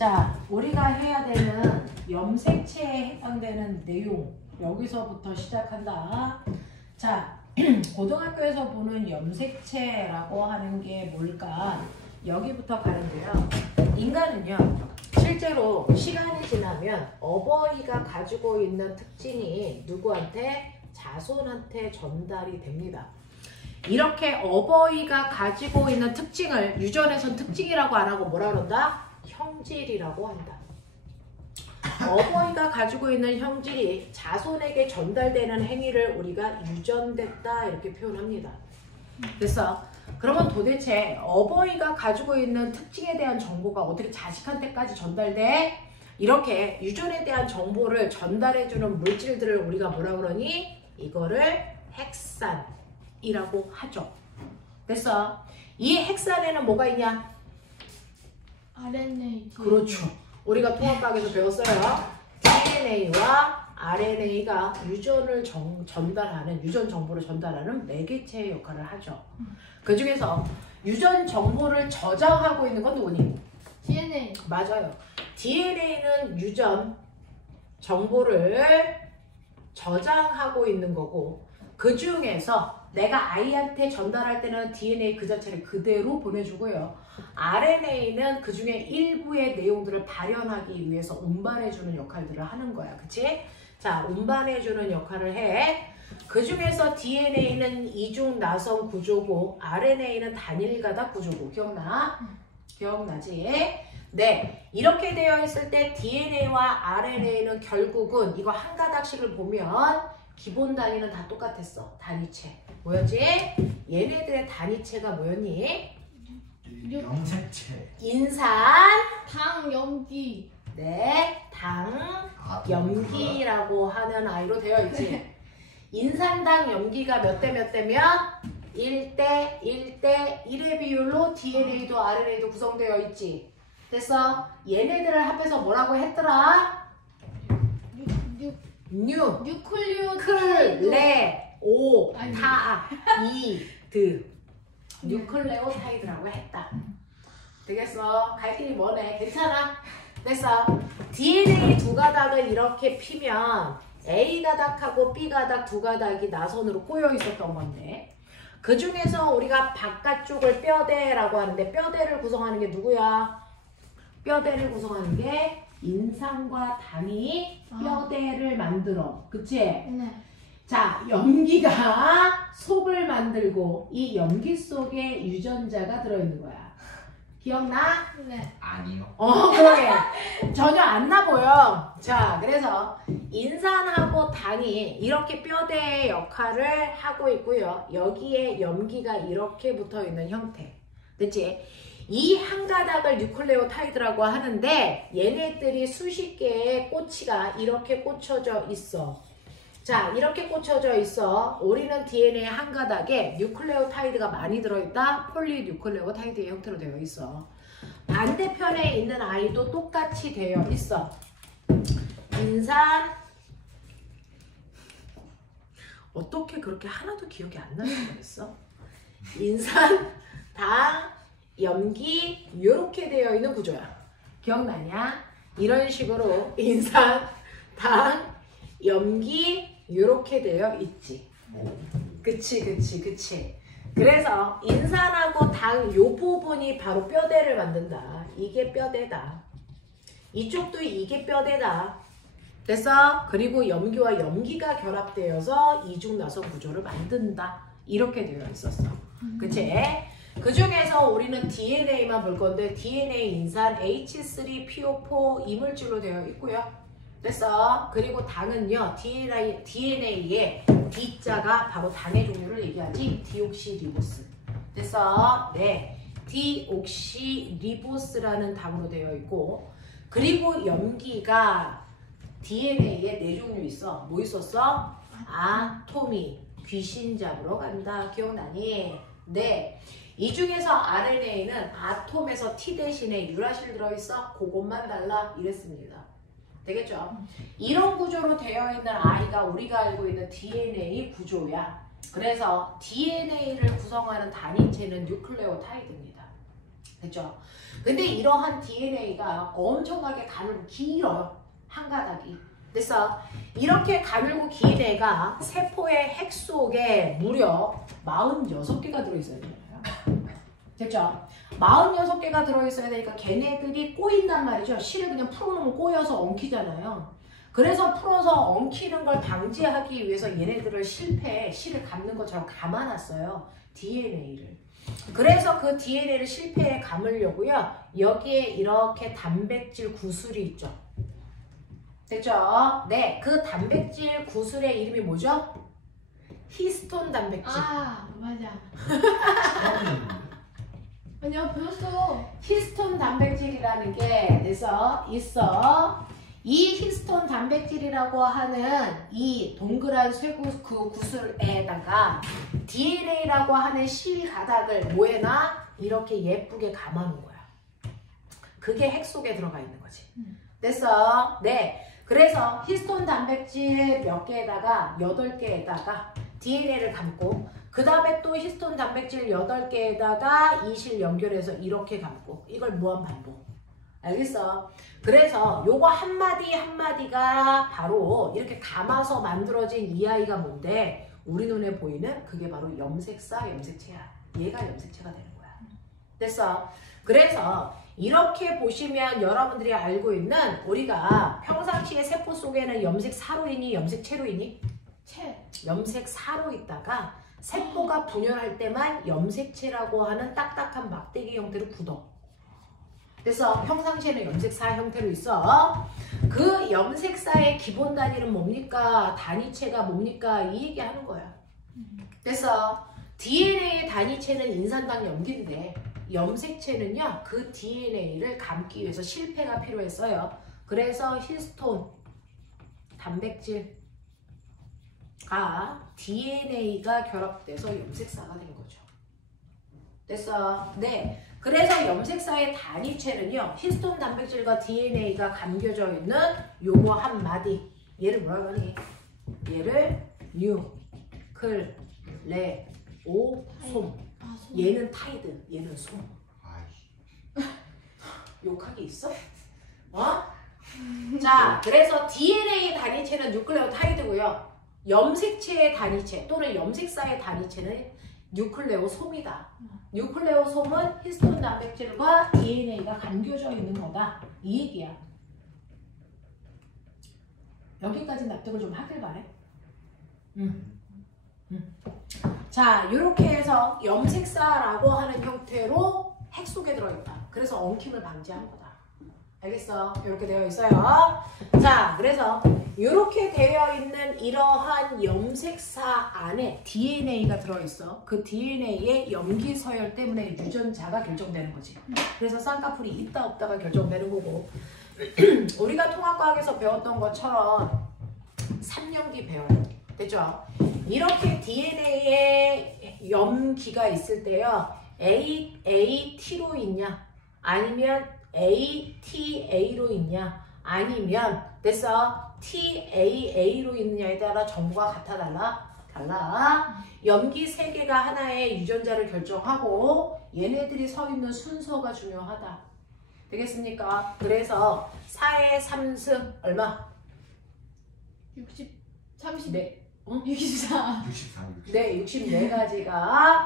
자, 우리가 해야 되는 염색체에 해당되는 내용 여기서부터 시작한다. 자, 고등학교에서 보는 염색체라고 하는 게 뭘까? 여기부터 가는데요. 인간은요, 실제로 시간이 지나면 어버이가 가지고 있는 특징이 누구한테? 자손한테 전달이 됩니다. 이렇게 어버이가 가지고 있는 특징을 유전에선 특징이라고 안 하고 뭐라 그런다? 형질이라고 한다. 어버이가 가지고 있는 형질이 자손에게 전달되는 행위를 우리가 유전됐다 이렇게 표현합니다. 그래서 그러면 도대체 어버이가 가지고 있는 특징에 대한 정보가 어떻게 자식한테까지 전달돼? 이렇게 유전에 대한 정보를 전달해주는 물질들을 우리가 뭐라 그러니? 이거를 핵산이라고 하죠. 그래서 이 핵산에는 뭐가 있냐? RNA. 그렇죠. 우리가 통합과학에서 배웠어요. DNA와 RNA가 유전을 전달하는, 유전 정보를 전달하는 매개체의 역할을 하죠. 그 중에서 유전 정보를 저장하고 있는 건 누구니? DNA. 맞아요. DNA는 유전 정보를 저장하고 있는 거고, 그 중에서 내가 아이한테 전달할 때는 DNA 그 자체를 그대로 보내주고요. RNA는 그 중에 일부의 내용들을 발현하기 위해서 운반해주는 역할들을 하는 거야. 그치? 자, 운반해주는 역할을 해. 그 중에서 DNA는 이중 나선 구조고 RNA는 단일 가닥 구조고. 기억나? 기억나지? 네, 이렇게 되어 있을 때 DNA와 RNA는 결국은 이거 한 가닥씩을 보면 기본 단위는 다 똑같았어. 단위체. 뭐였지? 얘네들의 단위체가 뭐였니? 염색체. 인산, 당, 염기. 네, 당, 염기라고 하는 아이로 되어 있지. 인산당 염기가 몇 대 몇 대면? 1대 1대 1의 비율로 DNA도 RNA도 구성되어 있지. 됐어? 얘네들을 합해서 뭐라고 했더라? 뉴클레오타이드라고 했다. 되겠어? 갈 길이 머네. 괜찮아? 됐어? DNA 두 가닥을 이렇게 피면 A 가닥하고 B 가닥 두 가닥이 나선으로 꼬여 있었던 건데, 그 중에서 우리가 바깥쪽을 뼈대라고 하는데, 뼈대를 구성하는 게 누구야? 뼈대를 구성하는 게 인산과 당이 뼈대를 만들어. 그치? 네. 자, 염기가 속을 만들고 이 염기 속에 유전자가 들어있는 거야. 기억나? 네. 아니요. 그러게. 전혀 안 나 보여. 자, 그래서 인산하고 당이 이렇게 뼈대의 역할을 하고 있고요. 여기에 염기가 이렇게 붙어 있는 형태. 됐지? 이 한 가닥을 뉴클레오타이드라고 하는데, 얘네들이 수십 개의 꼬치가 이렇게 꽂혀져 있어. 자, 이렇게 꽂혀져 있어. 우리는 DNA 한 가닥에 뉴클레오타이드가 많이 들어있다. 폴리뉴클레오타이드의 형태로 되어 있어. 반대편에 있는 아이도 똑같이 되어 있어. 인산, 어떻게 그렇게 하나도 기억이 안 나는 거였어? 인산, 당, 염기, 이렇게 되어 있는 구조야. 기억나냐? 이런 식으로 인산, 당, 염기 이렇게 되어 있지. 그치. 그래서 인산하고 당 요 부분이 바로 뼈대를 만든다. 이게 뼈대다. 이쪽도 이게 뼈대다. 됐어? 그리고 염기와 염기가 결합되어서 이중나선 구조를 만든다. 이렇게 되어 있었어. 그치? 그 중에서 우리는 DNA만 볼 건데, DNA 인산 H3PO4 이물질로 되어 있고요. 됐어? 그리고 당은요, DNA의 D자가 바로 당의 종류를 얘기하지. 디옥시리보스. 됐어? 네. 디옥시리보스라는 당으로 되어 있고, 그리고 염기가 DNA에 네 종류 있어. 뭐 있었어? 아토미. 귀신 잡으러 간다. 기억나니? 네. 이 중에서 RNA는 아톰에서 T 대신에 유라실 들어있어. 그것만 달라. 이랬습니다. 되겠죠? 이런 구조로 되어 있는 아이가 우리가 알고 있는 DNA 구조야. 그래서 DNA를 구성하는 단위체는 뉴클레오타이드입니다. 됐죠? 근데 이러한 DNA가 엄청나게 가늘고 길어요. 한 가닥이. 그래서 이렇게 가늘고 긴 애가 세포의 핵 속에 무려 46개가 들어있어야 돼요. 됐죠? 46개가 들어있어야 되니까 걔네들이 꼬인단 말이죠. 실을 그냥 풀어놓으면 꼬여서 엉키잖아요. 그래서 풀어서 엉키는 걸 방지하기 위해서 얘네들을 실을 감는 것처럼 감아놨어요. DNA를. 그래서 그 DNA를 실패에 감으려고요. 여기에 이렇게 단백질 구슬이 있죠. 됐죠? 네, 그 단백질 구슬의 이름이 뭐죠? 히스톤 단백질. 아 맞아. 처음 듣는데? 아니야 배웠어. 히스톤 단백질이라는 게 있어. 이 히스톤 단백질이라고 하는 이 동그란 쇠구 그 구슬에다가 DNA라고 하는 실 가닥을 뭐에나 이렇게 예쁘게 감아놓은 거야. 그게 핵 속에 들어가 있는 거지. 됐어? 네. 그래서 히스톤 단백질 몇 개에다가 8개에다가 DNA를 감고 그 다음에 또 히스톤 단백질 8개에다가 이 실 연결해서 이렇게 감고 이걸 무한 반복. 알겠어? 그래서 요거 한마디 한마디가 바로 이렇게 감아서 만들어진 이 아이가 뭔데 우리 눈에 보이는 그게 바로 염색사 염색체야. 얘가 염색체가 되는 거야. 됐어? 그래서 이렇게 보시면 여러분들이 알고 있는 우리가 평상시에 세포 속에는 염색사로 있니 염색체로 있니? 염색사로 있다가 세포가 분열할 때만 염색체라고 하는 딱딱한 막대기 형태로 굳어. 그래서 평상시에는 염색사 형태로 있어. 그 염색사의 기본 단위는 뭡니까? 단위체가 뭡니까? 이 얘기 하는 거야. 그래서 DNA의 단위체는 인산당 염기인데 염색체는요. 그 DNA를 감기 위해서 실패가 필요했어요. 그래서 히스톤 단백질과 DNA가 결합돼서 염색사가 된 거죠. 됐어? 네. 그래서 염색사의 단위체는요. 히스톤 단백질과 DNA가 감겨져 있는 요거 한 마디. 얘를 뭐라고 하니? 얘를 뉴클레오솜. 얘는 타이드, 얘는 솜. 욕하기 있어? 어? 자, 그래서 DNA 단위체는 뉴클레오타이드고요. 염색체의 단위체 또는 염색사의 단위체는 뉴클레오솜이다. 뉴클레오솜은 히스톤 단백질과 DNA가 감겨져 있는 거다. 이 얘기야. 여기까지 납득을 좀 하길 바래. 자, 이렇게 해서 염색사라고 하는 형태로 핵 속에 들어있다. 그래서 엉킴을 방지한 거다. 알겠어? 이렇게 되어 있어요. 자, 그래서 이렇게 되어 있는 이러한 염색사 안에 DNA가 들어있어. 그 DNA의 염기 서열 때문에 유전자가 결정되는 거지. 그래서 쌍꺼풀이 있다 없다가 결정되는 거고 우리가 통합과학에서 배웠던 것처럼 3년기 배워요. 됐죠? 이렇게 DNA에 염기가 있을 때요. AT로 있냐? 아니면 ATA로 있냐? 아니면 됐어? TAA로 있느냐에 따라 정보가 같아 달라. 염기 3개가 하나의 유전자를 결정하고 얘네들이 서 있는 순서가 중요하다. 되겠습니까? 그래서 4의 3승 얼마? 30. 네. 64. 64. 네, 64가지가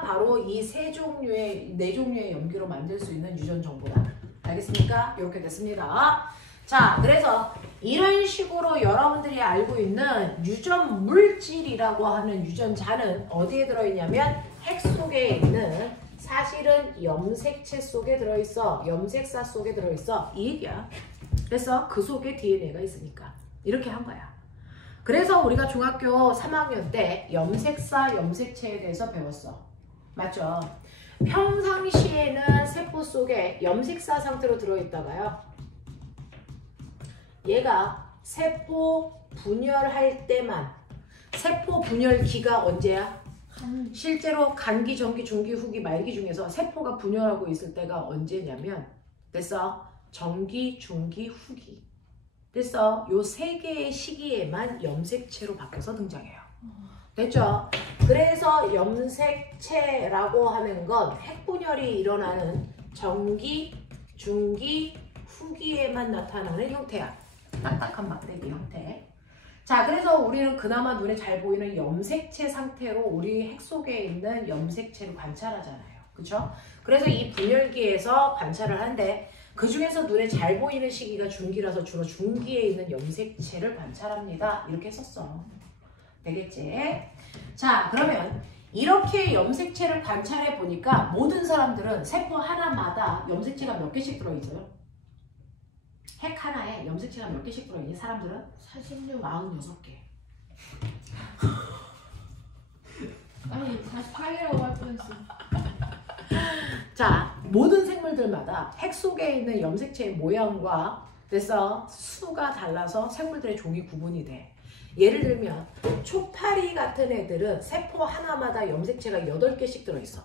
바로 이 4종류의 염기로 만들 수 있는 유전 정보다. 알겠습니까? 이렇게 됐습니다. 자, 그래서 이런 식으로 여러분들이 알고 있는 유전 물질이라고 하는 유전자는 어디에 들어있냐면 핵 속에 있는 사실은 염색체 속에 들어있어. 염색사 속에 들어있어. 이 얘기야. 그래서 그 속에 DNA가 있으니까. 이렇게 한 거야. 그래서 우리가 중학교 3학년 때 염색사, 염색체에 대해서 배웠어. 맞죠? 평상시에는 세포 속에 염색사 상태로 들어있다가요. 얘가 세포 분열할 때만 세포 분열기가 언제야? 실제로 간기, 전기, 중기, 후기, 말기 중에서 세포가 분열하고 있을 때가 언제냐면 됐어? 전기, 중기, 후기. 그래서 요 3개의 시기에만 염색체로 바뀌어서 등장해요. 됐죠? 그래서 염색체라고 하는 건 핵분열이 일어나는 전기, 중기, 후기에만 나타나는 형태야. 딱딱한 막대기 형태. 자, 그래서 우리는 그나마 눈에 잘 보이는 염색체 상태로 우리 핵 속에 있는 염색체를 관찰하잖아요. 그쵸? 그래서 이 분열기에서 관찰을 하는데 그 중에서 눈에 잘 보이는 시기가 중기라서 주로 중기에 있는 염색체를 관찰합니다. 이렇게 했었어. 되겠지? 자, 그러면 이렇게 염색체를 관찰해 보니까 모든 사람들은 세포 하나마다 염색체가 몇 개씩 들어있어요? 핵 하나에 염색체가 몇 개씩 들어있니? 사람들은? 46. 46개. 아니 48이라고 할 뻔했어. 자, 모든 생물들마다 핵 속에 있는 염색체의 모양과 그래서 수가 달라서 생물들의 종이 구분이 돼. 예를 들면 초파리 같은 애들은 세포 하나마다 염색체가 8개씩 들어있어.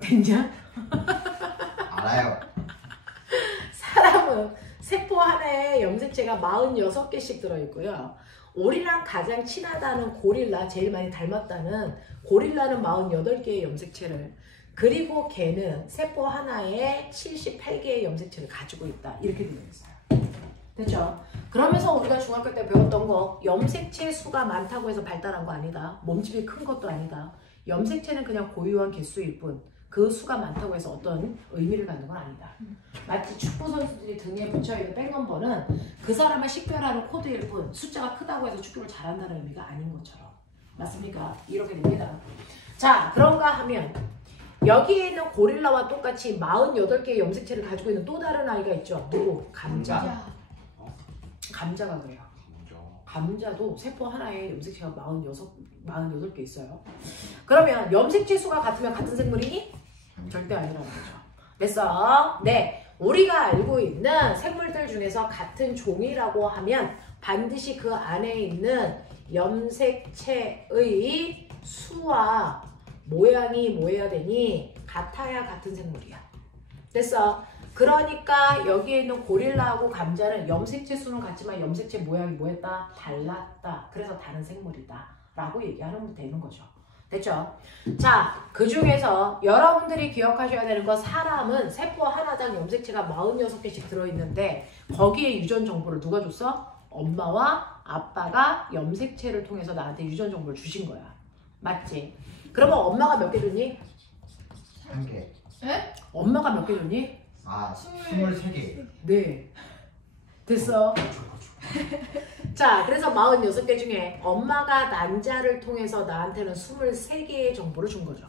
됐냐? 알아요. 사람은 세포 하나에 염색체가 46개씩 들어있고요. 우리랑 가장 친하다는 고릴라, 제일 많이 닮았다는 고릴라는 48개의 염색체를, 그리고 개는 세포 하나에 78개의 염색체를 가지고 있다. 이렇게 되어 있어요. 됐죠? 그러면서 우리가 중학교 때 배웠던 거, 염색체 수가 많다고 해서 발달한 거 아니다. 몸집이 큰 것도 아니다. 염색체는 그냥 고유한 개수일 뿐, 그 수가 많다고 해서 어떤 의미를 갖는 건 아니다. 마치 축구 선수들이 등에 붙여있는 백넘버는 그 사람을 식별하는 코드일 뿐 숫자가 크다고 해서 축구를 잘한다는 의미가 아닌 것처럼. 맞습니까? 이렇게 됩니다. 자, 그런가 하면 여기에 있는 고릴라와 똑같이 48개의 염색체를 가지고 있는 또 다른 아이가 있죠. 누구? 감자. 감자가 그래요. 감자도 세포 하나에 염색체가 48개 있어요. 그러면 염색체 수가 같으면 같은 생물이니? 절대 아니라는 거죠. 됐어? 네. 우리가 알고 있는 생물들 중에서 같은 종이라고 하면 반드시 그 안에 있는 염색체의 수와 모양이 뭐 해야 되니? 같아야 같은 생물이야. 됐어? 그러니까 여기에 있는 고릴라하고 감자는 염색체 수는 같지만 염색체 모양이 뭐였다? 달랐다. 그래서 다른 생물이다 라고 얘기하면 되는 거죠. 됐죠? 자, 그 중에서 여러분들이 기억하셔야 되는 건 사람은 세포 하나당 염색체가 46개씩 들어있는데 거기에 유전 정보를 누가 줬어? 엄마와 아빠가 염색체를 통해서 나한테 유전 정보를 주신 거야. 맞지? 그러면 엄마가 몇 개 줬니? 1개. 에? 엄마가 몇 개 줬니? 아, 23개. 네. 됐어. 자, 그래서 46개 중에 엄마가 난자를 통해서 나한테는 23개의 정보를 준 거죠.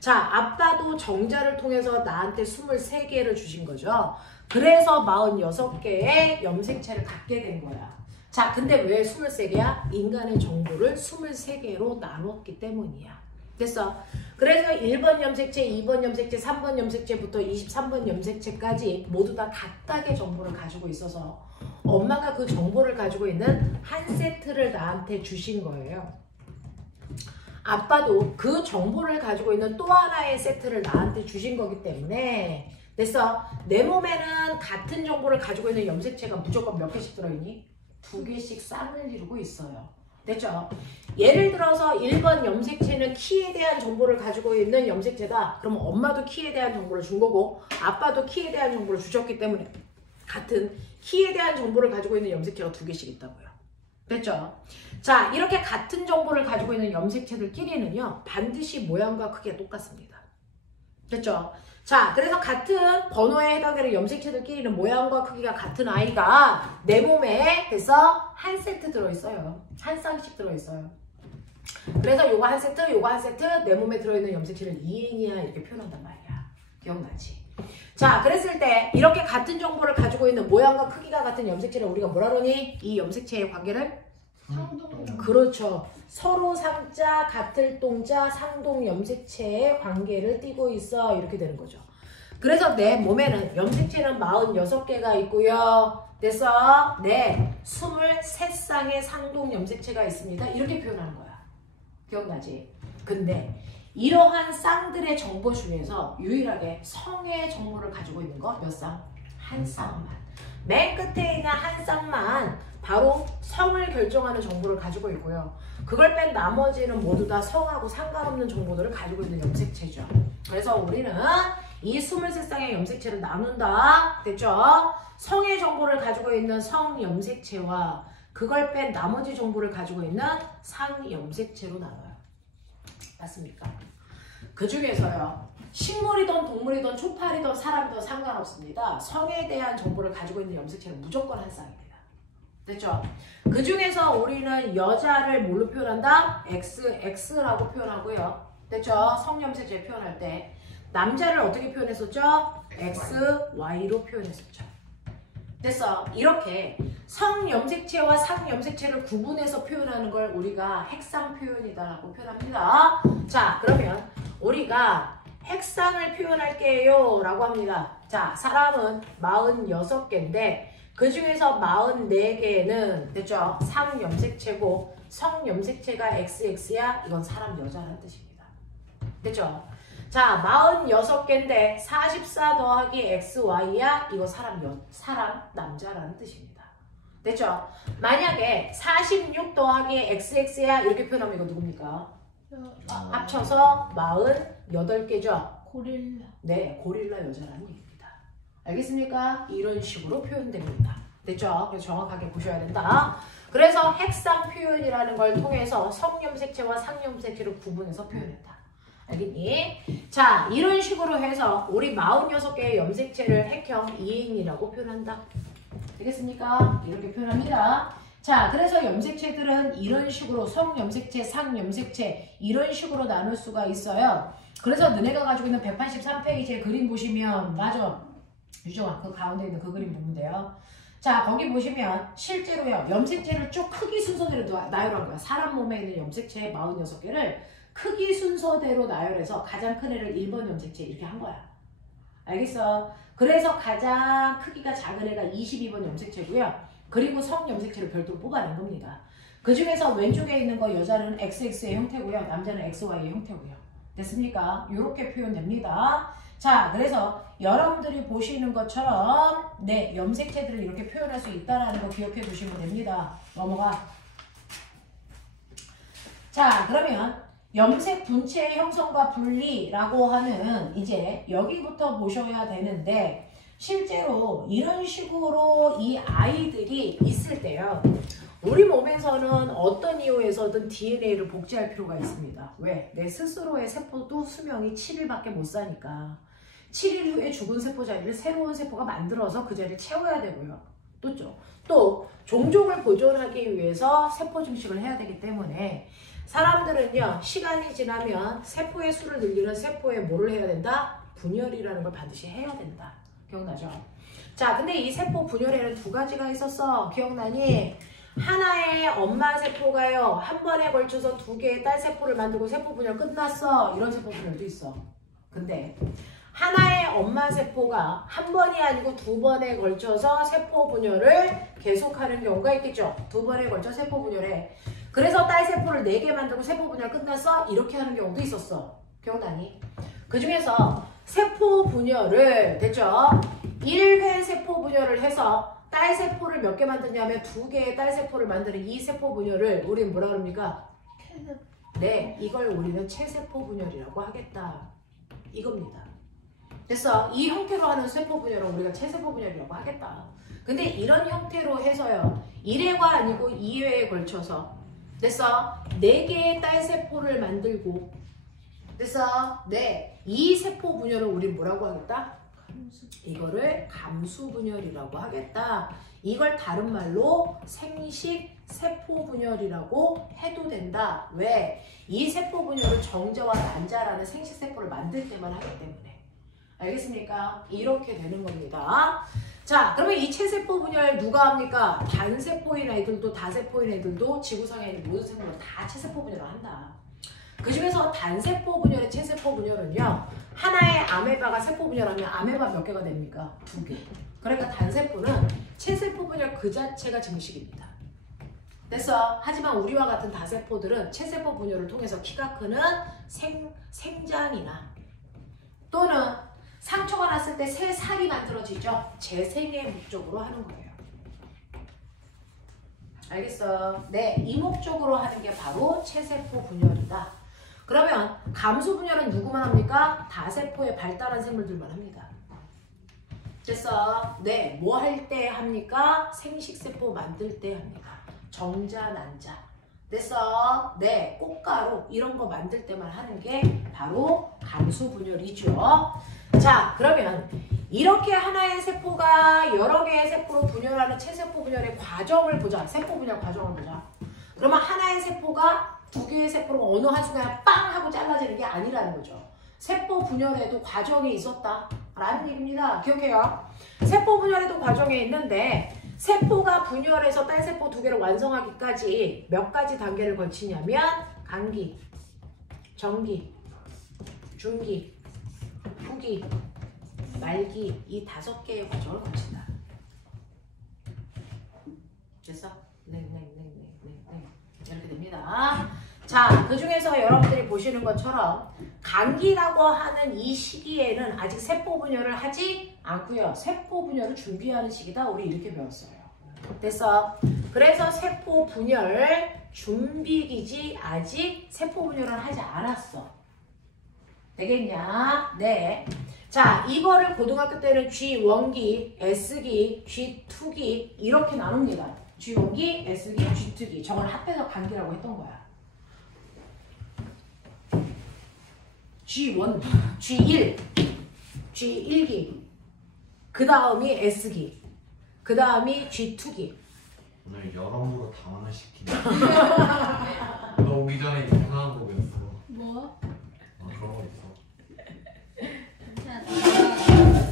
자, 아빠도 정자를 통해서 나한테 23개를 주신 거죠. 그래서 46개의 염색체를 갖게 된 거야. 자, 근데 왜 23개야? 인간의 정보를 23개로 나눴기 때문이야. 됐어? 그래서 1번 염색체, 2번 염색체, 3번 염색체부터 23번 염색체까지 모두 다 각각의 정보를 가지고 있어서 엄마가 그 정보를 가지고 있는 한 세트를 나한테 주신 거예요. 아빠도 그 정보를 가지고 있는 또 하나의 세트를 나한테 주신 거기 때문에 됐어? 내 몸에는 같은 정보를 가지고 있는 염색체가 무조건 몇 개씩 들어있니? 2개씩 쌍을 이루고 있어요. 됐죠? 예를 들어서 1번 염색체는 키에 대한 정보를 가지고 있는 염색체다. 그러면 엄마도 키에 대한 정보를 준 거고 아빠도 키에 대한 정보를 주셨기 때문에 같은 키에 대한 정보를 가지고 있는 염색체가 2개씩 있다고요. 됐죠? 자, 이렇게 같은 정보를 가지고 있는 염색체들끼리는요 반드시 모양과 크기가 똑같습니다. 됐죠? 자, 그래서 같은 번호에 해당되는 염색체들끼리는 모양과 크기가 같은 아이가 내 몸에 그래서 한 세트 들어있어요. 한 쌍씩 들어있어요. 그래서 요거 한 세트, 요거 한 세트, 내 몸에 들어있는 염색체를 2N이야 이렇게 표현한단 말이야. 기억나지? 자, 그랬을 때 이렇게 같은 정보를 가지고 있는 모양과 크기가 같은 염색체를 우리가 뭐라 그러니? 이 염색체의 관계를? 상동. 그렇죠. 서로 상자, 같을 동자, 상동 염색체의 관계를 띠고 있어. 이렇게 되는 거죠. 그래서 내 몸에는 염색체는 46개가 있고요. 됐어? 네. 23쌍의 상동 염색체가 있습니다. 이렇게 표현하는 거야. 기억나지? 근데 이러한 쌍들의 정보 중에서 유일하게 성의 정보를 가지고 있는 거 몇 쌍? 한 쌍만. 맨 끝에 있는 한 쌍만 바로 성을 결정하는 정보를 가지고 있고요. 그걸 뺀 나머지는 모두 다 성하고 상관없는 정보들을 가지고 있는 염색체죠. 그래서 우리는 이 23쌍의 염색체를 나눈다. 됐죠? 성의 정보를 가지고 있는 성염색체와 그걸 뺀 나머지 정보를 가지고 있는 상염색체로 나눠요. 맞습니까? 그 중에서요. 식물이든 동물이든 초파리든 사람이든 상관없습니다. 성에 대한 정보를 가지고 있는 염색체는 무조건 한 쌍입니다. 됐죠? 그 중에서 우리는 여자를 뭘로 표현한다? X라고 표현하고요. 됐죠? 성염색체 표현할 때. 남자를 어떻게 표현했었죠? XY로 표현했었죠. 됐어. 이렇게 성염색체와 상염색체를 구분해서 표현하는 걸 우리가 핵상 표현이다라고 표현합니다. 자, 그러면 우리가 핵상을 표현할게요 라고 합니다. 자, 사람은 46개인데 그 중에서 44개는 됐죠? 상염색체고 성염색체가 XX야. 이건 사람 여자라는 뜻입니다. 됐죠? 자, 46개인데 44 더하기 XY야. 이거 사람 남자라는 뜻입니다. 됐죠? 만약에 46 더하기 XX야. 이렇게 표현하면 이거 누굽니까? 합쳐서 48개죠? 고릴라. 네, 고릴라 여자라는 얘기입니다. 알겠습니까? 이런 식으로 표현됩니다. 됐죠? 그래서 정확하게 보셔야 된다. 그래서 핵상 표현이라는 걸 통해서 성염색체와 상염색체를 구분해서 표현했다. 알겠니? 자, 이런 식으로 해서 우리 46개의 염색체를 핵형 2인이라고 표현한다. 되겠습니까? 이렇게 표현합니다. 자, 그래서 염색체들은 이런 식으로 성염색체, 상염색체 이런 식으로 나눌 수가 있어요. 그래서 너네가 가지고 있는 183페이지의 그림 보시면 맞아. 유정아, 그 가운데 있는 그 그림 보면 돼요. 자, 거기 보시면 실제로요. 염색체를 쭉 크기 순서대로 나열한 거야. 사람 몸에 있는 염색체 46개를 크기 순서대로 나열해서 가장 큰 애를 1번 염색체 이렇게 한 거야. 알겠어? 그래서 가장 크기가 작은 애가 22번 염색체고요. 그리고 성염색체를 별도로 뽑아낸 겁니다. 그 중에서 왼쪽에 있는 거 여자는 XX의 형태고요. 남자는 XY의 형태고요. 됐습니까? 이렇게 표현됩니다. 자, 그래서 여러분들이 보시는 것처럼 네, 염색체들을 이렇게 표현할 수 있다는 거 기억해 두시면 됩니다. 넘어가. 자, 그러면 염색 분체의 형성과 분리라고 하는 이제 여기부터 보셔야 되는데 실제로 이런 식으로 이 아이들이 있을 때요. 우리 몸에서는 어떤 이유에서든 DNA를 복제할 필요가 있습니다. 왜? 내 스스로의 세포도 수명이 7일밖에 못 사니까 7일 후에 죽은 세포 자리를 새로운 세포가 만들어서 그 자리를 채워야 되고요. 또 종족을 보존하기 위해서 세포 증식을 해야 되기 때문에 사람들은요, 시간이 지나면 세포의 수를 늘리는 세포에 뭐를 해야 된다? 분열이라는 걸 반드시 해야 된다. 기억나죠? 자, 근데 이 세포 분열에는 두 가지가 있었어. 기억나니? 하나의 엄마 세포가요, 한 번에 걸쳐서 두 개의 딸 세포를 만들고 세포 분열 끝났어. 이런 세포 분열도 있어. 근데 하나의 엄마 세포가 한 번이 아니고 두 번에 걸쳐서 세포 분열을 계속하는 경우가 있겠죠. 두 번에 걸쳐 세포 분열해. 그래서 딸 세포를 4개 만들고 세포 분열 끝났어? 이렇게 하는 경우도 있었어. 기억나니? 그 중에서 세포 분열을, 됐죠? 1회 세포 분열을 해서 딸 세포를 몇 개 만드냐면 2개의 딸 세포를 만드는 이 세포 분열을 우리는 뭐라 그럽니까? 네, 이걸 우리는 체세포 분열이라고 하겠다. 이겁니다. 됐어? 이 형태로 하는 세포 분열은 우리가 체세포 분열이라고 하겠다. 근데 이런 형태로 해서요. 1회가 아니고 2회에 걸쳐서 됐어? 4개의 딸 세포를 만들고 됐어? 네. 이 세포 분열을 우리 뭐라고 하겠다? 이거를 감수 분열이라고 하겠다. 이걸 다른 말로 생식 세포 분열이라고 해도 된다. 왜? 이 세포 분열은 정자와 난자라는 생식 세포를 만들 때만 하기 때문에. 알겠습니까? 이렇게 되는 겁니다. 자, 그러면 이 체세포 분열 누가 합니까? 단세포인 애들도 다세포인 애들도 지구상에 있는 모든 생물은 다 체세포 분열을 한다. 그 중에서 단세포 분열의 체세포 분열은요. 하나의 아메바가 세포 분열하면 아메바 몇 개가 됩니까? 2개. 그러니까 단세포는 체세포 분열 그 자체가 증식입니다. 됐어? 하지만 우리와 같은 다세포들은 체세포 분열을 통해서 키가 크는 생장이나 또는 상처가 났을 때 새 살이 만들어지죠. 재생의 목적으로 하는 거예요. 알겠어? 네, 이 목적으로 하는 게 바로 체세포 분열이다. 그러면 감소 분열은 누구만 합니까? 다세포에 발달한 생물들만 합니다. 됐어? 네, 뭐 할 때 합니까? 생식세포 만들 때 합니다. 정자, 난자. 됐어? 네, 꽃가루 이런 거 만들 때만 하는 게 바로 감소 분열이죠. 자, 그러면 이렇게 하나의 세포가 여러 개의 세포로 분열하는 체세포 분열의 과정을 보자. 세포 분열 과정을 보자. 그러면 하나의 세포가 두 개의 세포로 어느 한순간에 빵 하고 잘라지는 게 아니라는 거죠. 세포 분열에도 과정이 있었다 라는 얘기입니다. 기억해요. 세포 분열에도 과정이 있는데 세포가 분열해서 딸 세포 두 개를 완성하기까지 몇 가지 단계를 거치냐면 간기, 정기, 중기, 후기, 말기 이 5개의 과정을 거친다. 됐어? 네. 이렇게 됩니다. 자, 그 중에서 여러분들이 보시는 것처럼 간기라고 하는 이 시기에는 아직 세포 분열을 하지 않고요. 세포 분열을 준비하는 시기다. 우리 이렇게 배웠어요. 됐어? 그래서 세포 분열 준비기지 아직 세포 분열을 하지 않았어. 되겠냐? 네. 자, 이거를 고등학교 때는 G1기, S기, G2기 이렇게 나눕니다. G1기, S기, G2기. 저걸 합해서 간기라고 했던 거야. G1, G1, G1기. 그 다음이 S기. 그 다음이 G2기. 오늘 여러모로 당황을 시키네. 너 오기 전에 이상한 거 배웠어. 뭐? 그런 거 있어. 괜찮아.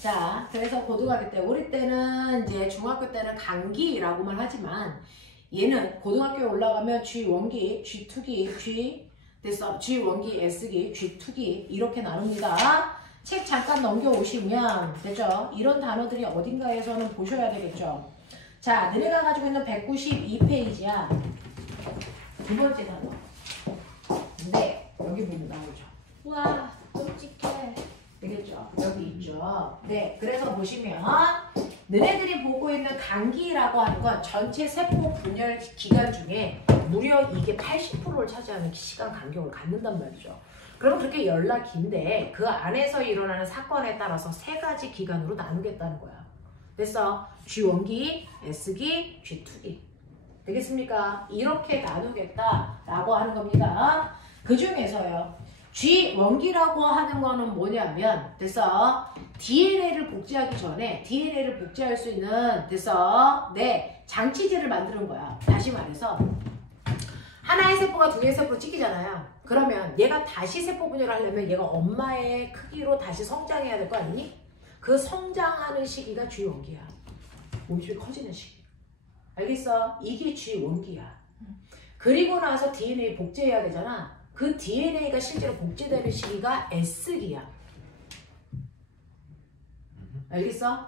자, 그래서 고등학교 때, 우리 때는 이제 중학교 때는 간기라고만 하지만 얘는 고등학교에 올라가면 G1기, G2기, 됐어. G1기, S기, G2기 이렇게 나눕니다. 책 잠깐 넘겨오시면 됐죠? 이런 단어들이 어딘가에서는 보셔야 되겠죠? 자, 너네가 가지고 있는 192페이지야. 두 번째 단어. 네, 여기 보면 나오죠. 와, 끔찍해. 되겠죠? 여기 있죠. 네, 그래서 보시면 너네들이 보고 있는 간기라고 하는 건 전체 세포 분열 기간 중에 무려 이게 80%를 차지하는 시간 간격을 갖는단 말이죠. 그럼 그렇게 열나 긴데 그 안에서 일어나는 사건에 따라서 3가지 기간으로 나누겠다는 거야. 됐어? G1기, S기, G2기. 되겠습니까? 이렇게 나누겠다라고 하는 겁니다. 그 중에서요. G1기라고 하는 거는 뭐냐면 됐어? DNA를 복제하기 전에 DNA를 복제할 수 있는 됐어? 네, 장치제를 만드는 거야. 다시 말해서 하나의 세포가 두 개의 세포로 찢기잖아요. 그러면 얘가 다시 세포 분열을 하려면 얘가 엄마의 크기로 다시 성장해야 될 거 아니니? 그 성장하는 시기가 G1기야. 몸집이 커지는 시기. 알겠어? 이게 G1기야. 그리고 나서 DNA 복제해야 되잖아. 그 DNA가 실제로 복제되는 시기가 S기야. 알겠어?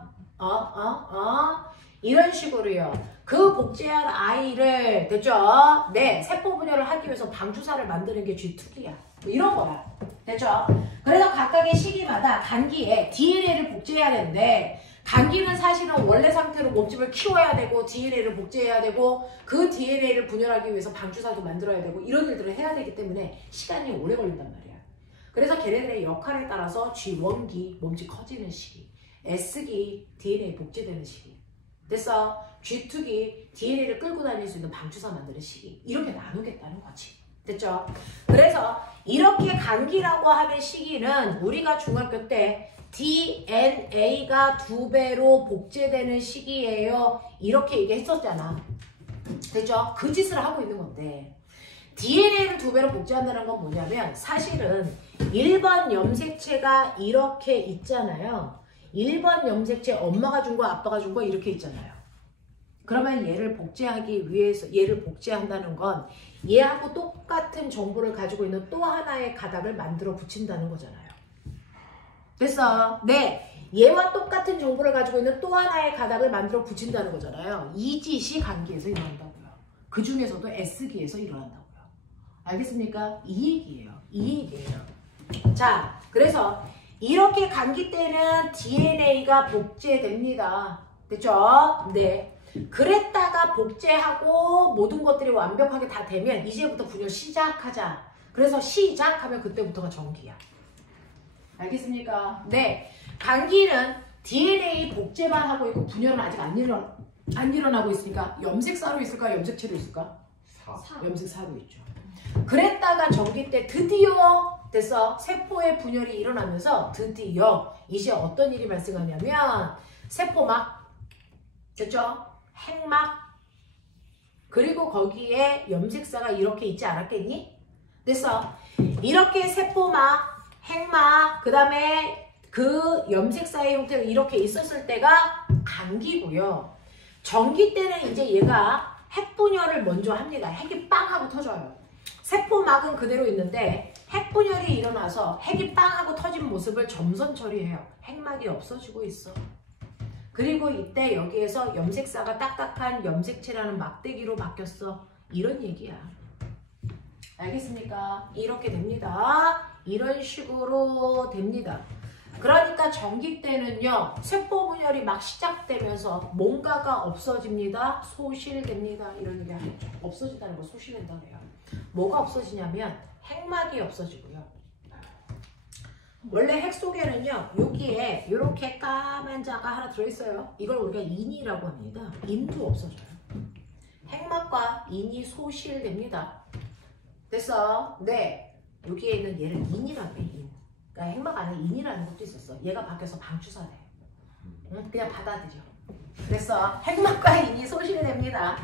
이런 식으로요. 그 복제한 아이를 됐죠? 네, 세포 분열을 하기 위해서 방주사를 만드는 게 G2기야. 뭐 이런 거야. 됐죠? 그래서 각각의 시기마다 간기에 DNA를 복제해야 되는데 간기는 사실은 원래 상태로 몸집을 키워야 되고 DNA를 복제해야 되고 그 DNA를 분열하기 위해서 방주사도 만들어야 되고 이런 일들을 해야 되기 때문에 시간이 오래 걸린단 말이야. 그래서 걔네들의 역할에 따라서 G1기 몸집 커지는 시기, S기 DNA 복제되는 시기, 됐어? G2기 DNA를 끌고 다닐 수 있는 방주사 만드는 시기 이렇게 나누겠다는 거지. 됐죠? 그래서 이렇게 간기라고 하는 시기는 우리가 중학교 때 DNA가 2배로 복제되는 시기예요. 이렇게 얘기했었잖아. 됐죠? 그 짓을 하고 있는 건데 DNA를 2배로 복제한다는 건 뭐냐면 사실은 1번 염색체가 이렇게 있잖아요. 1번 염색체 엄마가 준 거 아빠가 준 거 이렇게 있잖아요. 그러면 얘를 복제하기 위해서 얘를 복제한다는 건 얘하고 똑같은 정보를 가지고 있는 또 하나의 가닥을 만들어 붙인다는 거잖아요. 됐어? 네. 얘와 똑같은 정보를 가지고 있는 또 하나의 가닥을 만들어 붙인다는 거잖아요. 이 짓이 간기에서 일어난다고요. 그 중에서도 S기에서 일어난다고요. 알겠습니까? 이 얘기예요. 이 얘기예요. 자, 그래서 이렇게 간기 때는 DNA가 복제됩니다. 됐죠? 네. 그랬다가 복제하고 모든 것들이 완벽하게 다 되면 이제부터 분열 시작하자. 그래서 시작하면 그때부터가 전기야. 알겠습니까? 네. 감기는 DNA 복제만 하고 있고 분열은 아직 안 일어나고 있으니까 염색사로 있을까? 염색체로 있을까? 염색사로 있죠. 그랬다가 전기 때 드디어 됐어. 세포의 분열이 일어나면서 드디어 이제 어떤 일이 발생하냐면 세포막, 됐죠? 핵막, 그리고 거기에 염색사가 이렇게 있지 않았겠니? 됐어. 이렇게 세포막, 핵막, 그 다음에 그 염색사의 형태가 이렇게 있었을 때가 감기고요. 전기 때는 이제 얘가 핵분열을 먼저 합니다. 핵이 빵 하고 터져요. 세포막은 그대로 있는데 핵분열이 일어나서 핵이 빵 하고 터진 모습을 점선 처리해요. 핵막이 없어지고 있어. 그리고 이때 여기에서 염색사가 딱딱한 염색체라는 막대기로 바뀌었어. 이런 얘기야. 알겠습니까? 이렇게 됩니다. 이런 식으로 됩니다. 그러니까 전기 때는요, 세포 분열이 막 시작되면서 뭔가가 없어집니다. 소실됩니다. 이런 얘기 하죠. 없어진다는 거 소실된다고 해요. 뭐가 없어지냐면 핵막이 없어지고요. 원래 핵 속에는요, 여기에 이렇게 까만 자가 하나 들어있어요. 이걸 우리가 인이라고 합니다. 인도 없어져요. 핵막과 인이 소실됩니다. 됐어? 네. 여기에 있는 얘를 인이라고 해. 인. 그러니까 핵막 안에 인이라는 것도 있었어. 얘가 바뀌어서 방추사돼. 응? 그냥 받아들여. 그래서 핵막과 인이 소실됩니다.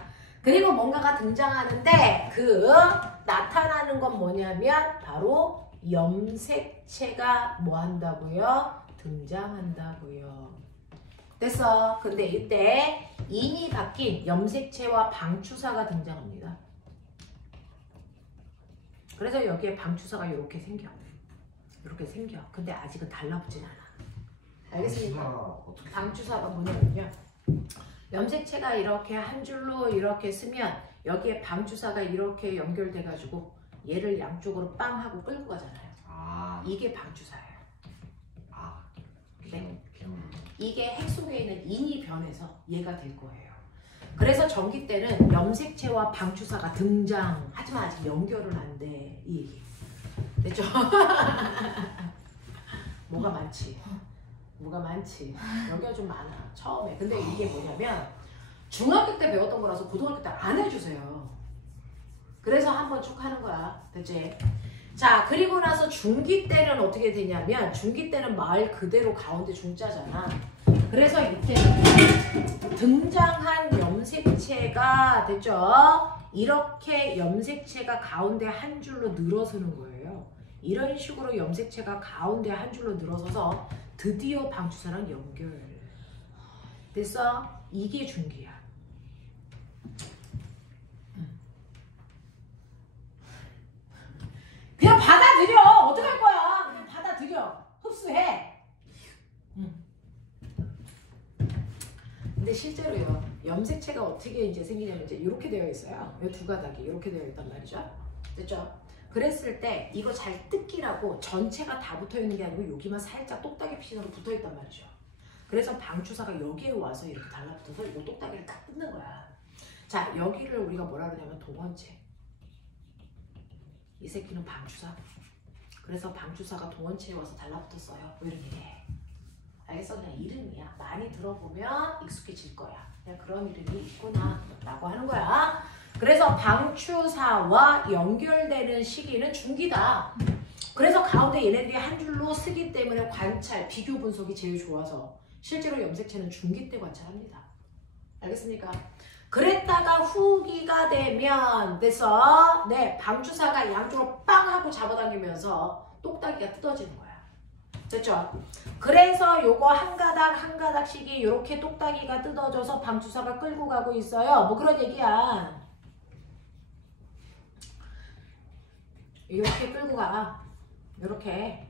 그리고 뭔가가 등장하는데 그 나타나는 건 뭐냐면 바로 염색체가 뭐 한다고요? 등장한다고요. 됐어. 근데 이때 인이 바뀐 염색체와 방추사가 등장합니다. 그래서 여기에 방추사가 이렇게 생겨. 이렇게 생겨. 근데 아직은 달라붙진 않아. 알겠습니까? 방추사가 뭐냐면요. 염색체가 이렇게 한 줄로 이렇게 쓰면 여기에 방추사가 이렇게 연결돼가지고 얘를 양쪽으로 빵 하고 끌고 가잖아요. 아, 이게 방추사예요. 아, 네. 기억. 이게 핵 속에 있는 인이 변해서 얘가 될 거예요. 그래서 전기 때는 염색체와 방추사가 등장. 하지만 아직 연결은 안 돼. 이 얘기. 됐죠? 뭐가 많지? 뭐가 많지? 여기가 좀 많아. 처음에. 근데 이게 뭐냐면 중학교 때 배웠던 거라서 고등학교 때 안 해주세요. 그래서 한번 쭉 하는 거야. 됐지? 자, 그리고 나서 중기 때는 어떻게 되냐면 중기 때는 말 그대로 가운데 중자잖아. 그래서 이때는 등장한 염색체가 됐죠? 이렇게 염색체가 가운데 한 줄로 늘어서는 거예요. 이런 식으로 염색체가 가운데 한 줄로 늘어서서 드디어 방추사랑 연결. 됐어? 이게 중기야. 그냥 받아들여. 어떡할 거야. 그냥 받아들여. 흡수해. 근데 실제로요. 염색체가 어떻게 이제 생기냐면 이제 이렇게 되어 있어요. 이 두 가닥이 이렇게 되어 있단 말이죠. 됐죠? 그랬을 때 이거 잘 뜯기라고 전체가 다 붙어 있는 게 아니고 여기만 살짝 똑딱이 피신으로 붙어 있단 말이죠. 그래서 방추사가 여기에 와서 이렇게 달라붙어서 이 똑딱이를 딱 뜯는 거야. 자, 여기를 우리가 뭐라 그러냐면 동원체. 이 새끼는 방추사. 그래서 방추사가 동원체에 와서 달라붙었어요. 뭐 이런 얘기해. 알겠어? 그냥 이름이야. 많이 들어보면 익숙해질 거야. 그냥 그런 이름이 있구나 라고 하는 거야. 그래서 방추사와 연결되는 시기는 중기다. 그래서 가운데 얘네들이 한 줄로 쓰기 때문에 관찰, 비교 분석이 제일 좋아서 실제로 염색체는 중기 때 관찰합니다. 알겠습니까? 그랬다가 후기가 되면 돼서 네, 방추사가 양쪽으로 빵 하고 잡아당기면서 똑딱이가 뜯어지는 거야. 됐죠? 그래서 요거 한 가닥 한 가닥씩이 이렇게 똑딱이가 뜯어져서 방추사가 끌고 가고 있어요. 뭐 그런 얘기야. 이렇게 끌고 가. 이렇게.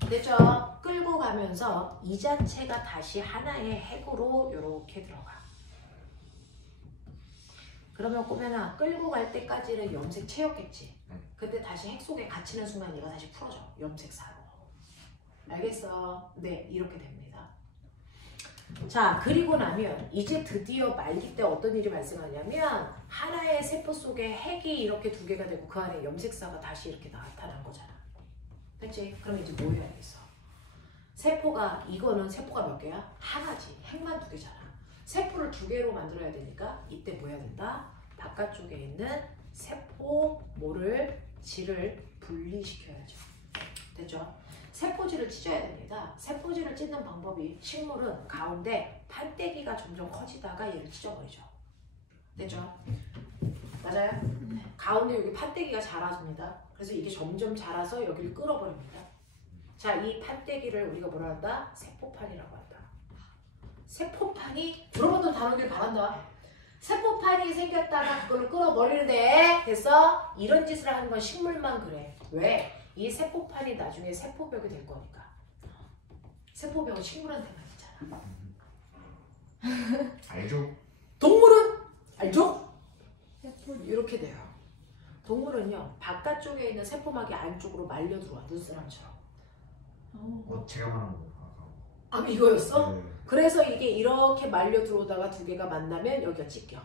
됐죠? 끌고 가면서 이 자체가 다시 하나의 핵으로 이렇게 들어가. 그러면 꼬매나 끌고 갈 때까지는 염색체였겠지. 근데 다시 핵 속에 갇히는 순간 얘가 다시 풀어져. 염색사로. 알겠어? 네, 이렇게 됩니다. 자, 그리고 나면 이제 드디어 말기 때 어떤 일이 발생하냐면 하나의 세포 속에 핵이 이렇게 두 개가 되고 그 안에 염색사가 다시 이렇게 나타난 거잖아. 됐지? 그럼 이제 뭐 해야겠어? 세포가 이거는 세포가 몇 개야? 하나지. 핵만 두 개잖아. 세포를 두 개로 만들어야 되니까 이때 뭐 해야 된다? 바깥쪽에 있는 세포 뭐를 질을 분리시켜야죠. 됐죠? 세포질을 찢어야 됩니다. 세포질을 찢는 방법이 식물은 가운데 판때기가 점점 커지다가 얘를 찢어버리죠. 됐죠? 맞아요? 가운데 여기 판때기가 자라줍니다. 그래서 이게 점점 자라서 여기를 끌어버립니다. 자, 이 판때기를 우리가 뭐라 한다? 세포판이라고 한다. 세포판이 들어봤던 단어길 바란다. 세포판이 생겼다가 그걸 끌어버리는데 됐어? 이런 짓을 하는 건 식물만 그래. 왜? 이 세포판이 나중에 세포벽이 될 거니까. 세포벽은 식물한테만 있잖아. 알죠? 동물은 알죠? 이렇게 돼요. 동물은요 바깥쪽에 있는 세포막이 안쪽으로 말려 들어와 눈사람처럼. 제가 말한 거. 아 이거였어? 네. 그래서 이게 이렇게 말려 들어오다가 두 개가 만나면 여기가 찢겨.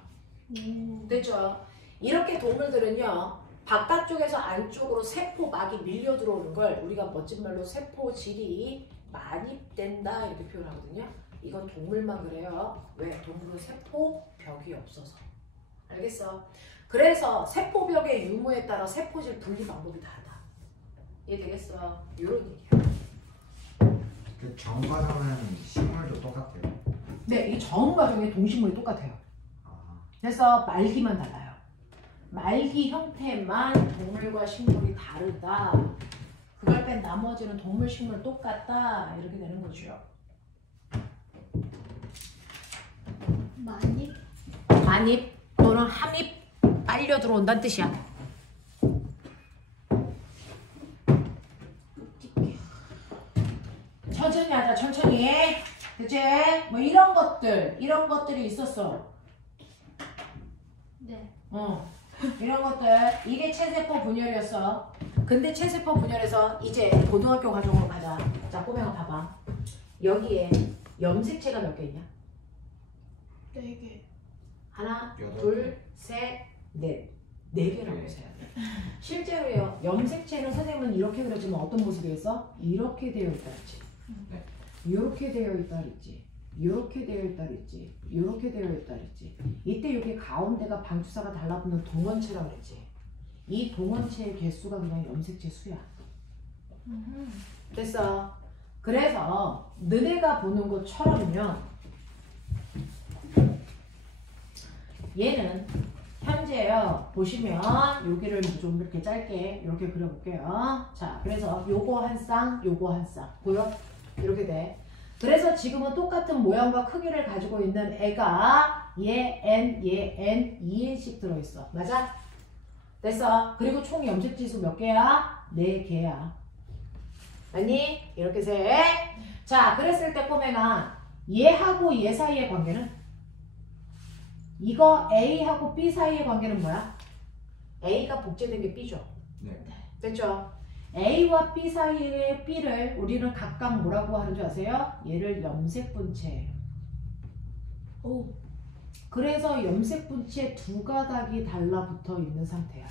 됐죠? 이렇게 동물들은요 바깥쪽에서 안쪽으로 세포막이 밀려 들어오는 걸 우리가 멋진 말로 세포질이 만입된다 이렇게 표현하거든요. 이건 동물만 그래요. 왜? 동물은 세포벽이 없어서. 알겠어? 그래서 세포벽의 유무에 따라 세포질 분리 방법이 다르다. 이해되겠어? 이런 얘기야. 그 정과정은 식물도 똑같아요. 네, 이 전 과정의 동식물이 똑같아요. 아, 그래서 말기만 달라요. 말기 형태만 동물과 식물이 다르다. 그걸 뺀 나머지는 동물, 식물 똑같다. 이렇게 되는 거죠. 많이? 만입 또는 함입 빨려 들어온다는 뜻이야. 천천히 하자, 천천히. 그치? 뭐 이런 것들이 있었어. 네. 이런 것들. 이게 체세포 분열이었어. 근데 체세포 분열에서 이제 고등학교 과정으로 가자. 자, 꼬맹아 봐봐. 여기에 염색체가 몇 개 있냐? 4개. 하나, 여덟 둘, 셋, 넷. 4개라고 해서 해야 돼. 실제로요. 염색체는 선생님은 이렇게 그렸지만 어떤 모습이었어? 이렇게 되어 있다 그랬지. 네. 이렇게 되어 있다 그랬지. 이렇게 되어 있다 그랬지. 이렇게 되어 있다 그랬지. 이때 여기 가운데가 방추사가 달라붙는 동원체라고 그랬지. 이 동원체의 개수가 그냥 염색체 수야. 됐어. 그래서 너네가 보는 것처럼요. 얘는 현재요. 보시면 여기를 좀 이렇게 짧게 이렇게 그려볼게요. 자, 그래서 요거 한 쌍, 요거 한 쌍. 보여? 이렇게 돼. 그래서 지금은 똑같은 모양과 크기를 가지고 있는 애가 얘 N, 얘 N, 2N씩 들어있어. 맞아? 됐어. 그리고 총 염색지수 몇 개야? 4개야. 맞니? 이렇게 세. 자, 그랬을 때 꼬맹아 얘하고 얘 사이의 관계는? 이거 A하고 B 사이의 관계는 뭐야? A가 복제된 게 B죠? 네. 됐죠? A와 B 사이의 B를 우리는 각각 뭐라고 하는 줄 아세요? 얘를 염색분체예요. 오. 그래서 염색분체 두 가닥이 달라붙어 있는 상태야.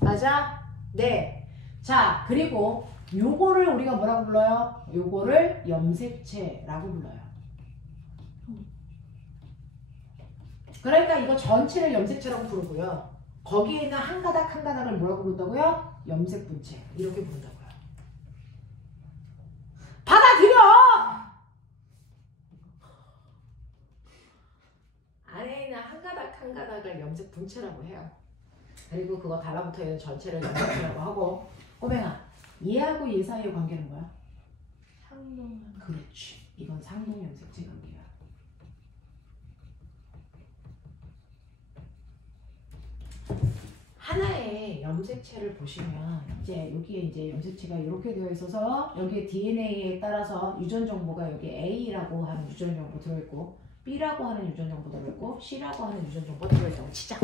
맞아? 네. 자, 그리고 요거를 우리가 뭐라고 불러요? 요거를 염색체라고 불러요. 그러니까 이거 전체를 염색체라고 부르고요. 거기에 있는 한 가닥 한 가닥을 뭐라고 부른다고요? 염색분체. 이렇게 부른다고요. 받아들여! 안에 있는 한 가닥 한 가닥을 염색분체라고 해요. 그리고 그거 달라붙어 있는 전체를 염색체라고 하고. 꼬맹아, 얘하고 얘 사이의 관계는 뭐야? 상동. 그렇지. 이건 상동 염색체 관계야. 하나의 염색체를 보시면 이제 여기에 이제 염색체가 이렇게 되어 있어서 여기에 DNA에 따라서 유전 정보가 여기 A라고 하는 유전 정보 들어있고 B라고 하는 유전 정보 들어있고 C라고 하는 유전 정보 들어있다고 치자.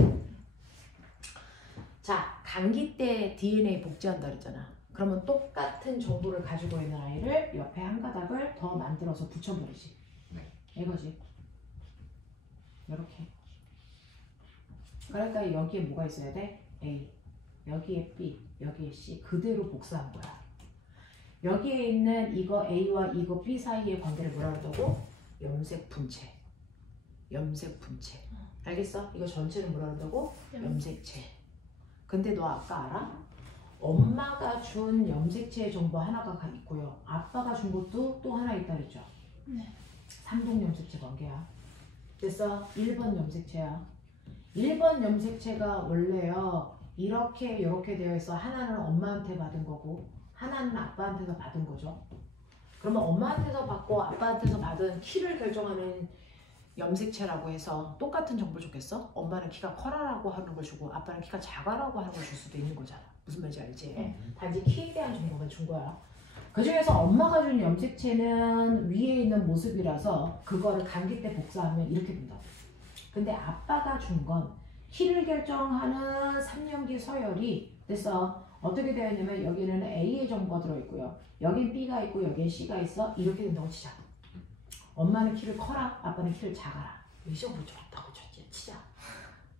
자, 감기 때 DNA 복제한다 그랬잖아. 그러면 똑같은 정보를 가지고 있는 아이를 옆에 한 가닥을 더 만들어서 붙여버리지. 네. 이거지. 이렇게. 그러니까 여기에 뭐가 있어야 돼? A. 여기에 B. 여기에 C. 그대로 복사한 거야. 여기에 있는 이거 A와 이거 B 사이의 관계를 뭐라 그러고? 염색 분체. 염색 분체. 알겠어? 이거 전체를 뭐라 그러고? 염색체. 근데 너 아까 알아? 엄마가 준 염색체 정보 하나가 있고요. 아빠가 준 것도 또 하나 있다 그랬죠? 네. 삼동 염색체 관계야. 그래서 1번 염색체야. 1번 염색체가 원래요. 이렇게 되어 있어. 하나는 엄마한테 받은 거고 하나는 아빠한테서 받은 거죠. 그러면 엄마한테서 받고 아빠한테서 받은 키를 결정하는 염색체라고 해서 똑같은 정보를 줬겠어? 엄마는 키가 커라라고 하는 걸 주고 아빠는 키가 작아라고 하는 걸 줄 수도 있는 거잖아. 무슨 말인지 알지? 단지 키에 대한 정보만 준 거야. 그 중에서 엄마가 준 염색체는 위에 있는 모습이라서 그거를 감기 때 복사하면 이렇게 된다고. 근데 아빠가 준 건 키를 결정하는 3년기 서열이 됐어. 어떻게 되어 있냐면 여기는 A의 정보가 들어있고요. 여긴 B가 있고 여긴 C가 있어. 이렇게 된다고 치자. 엄마는 키를 커라, 아빠는 키를 작아라. 이 정도 좋다고 치자.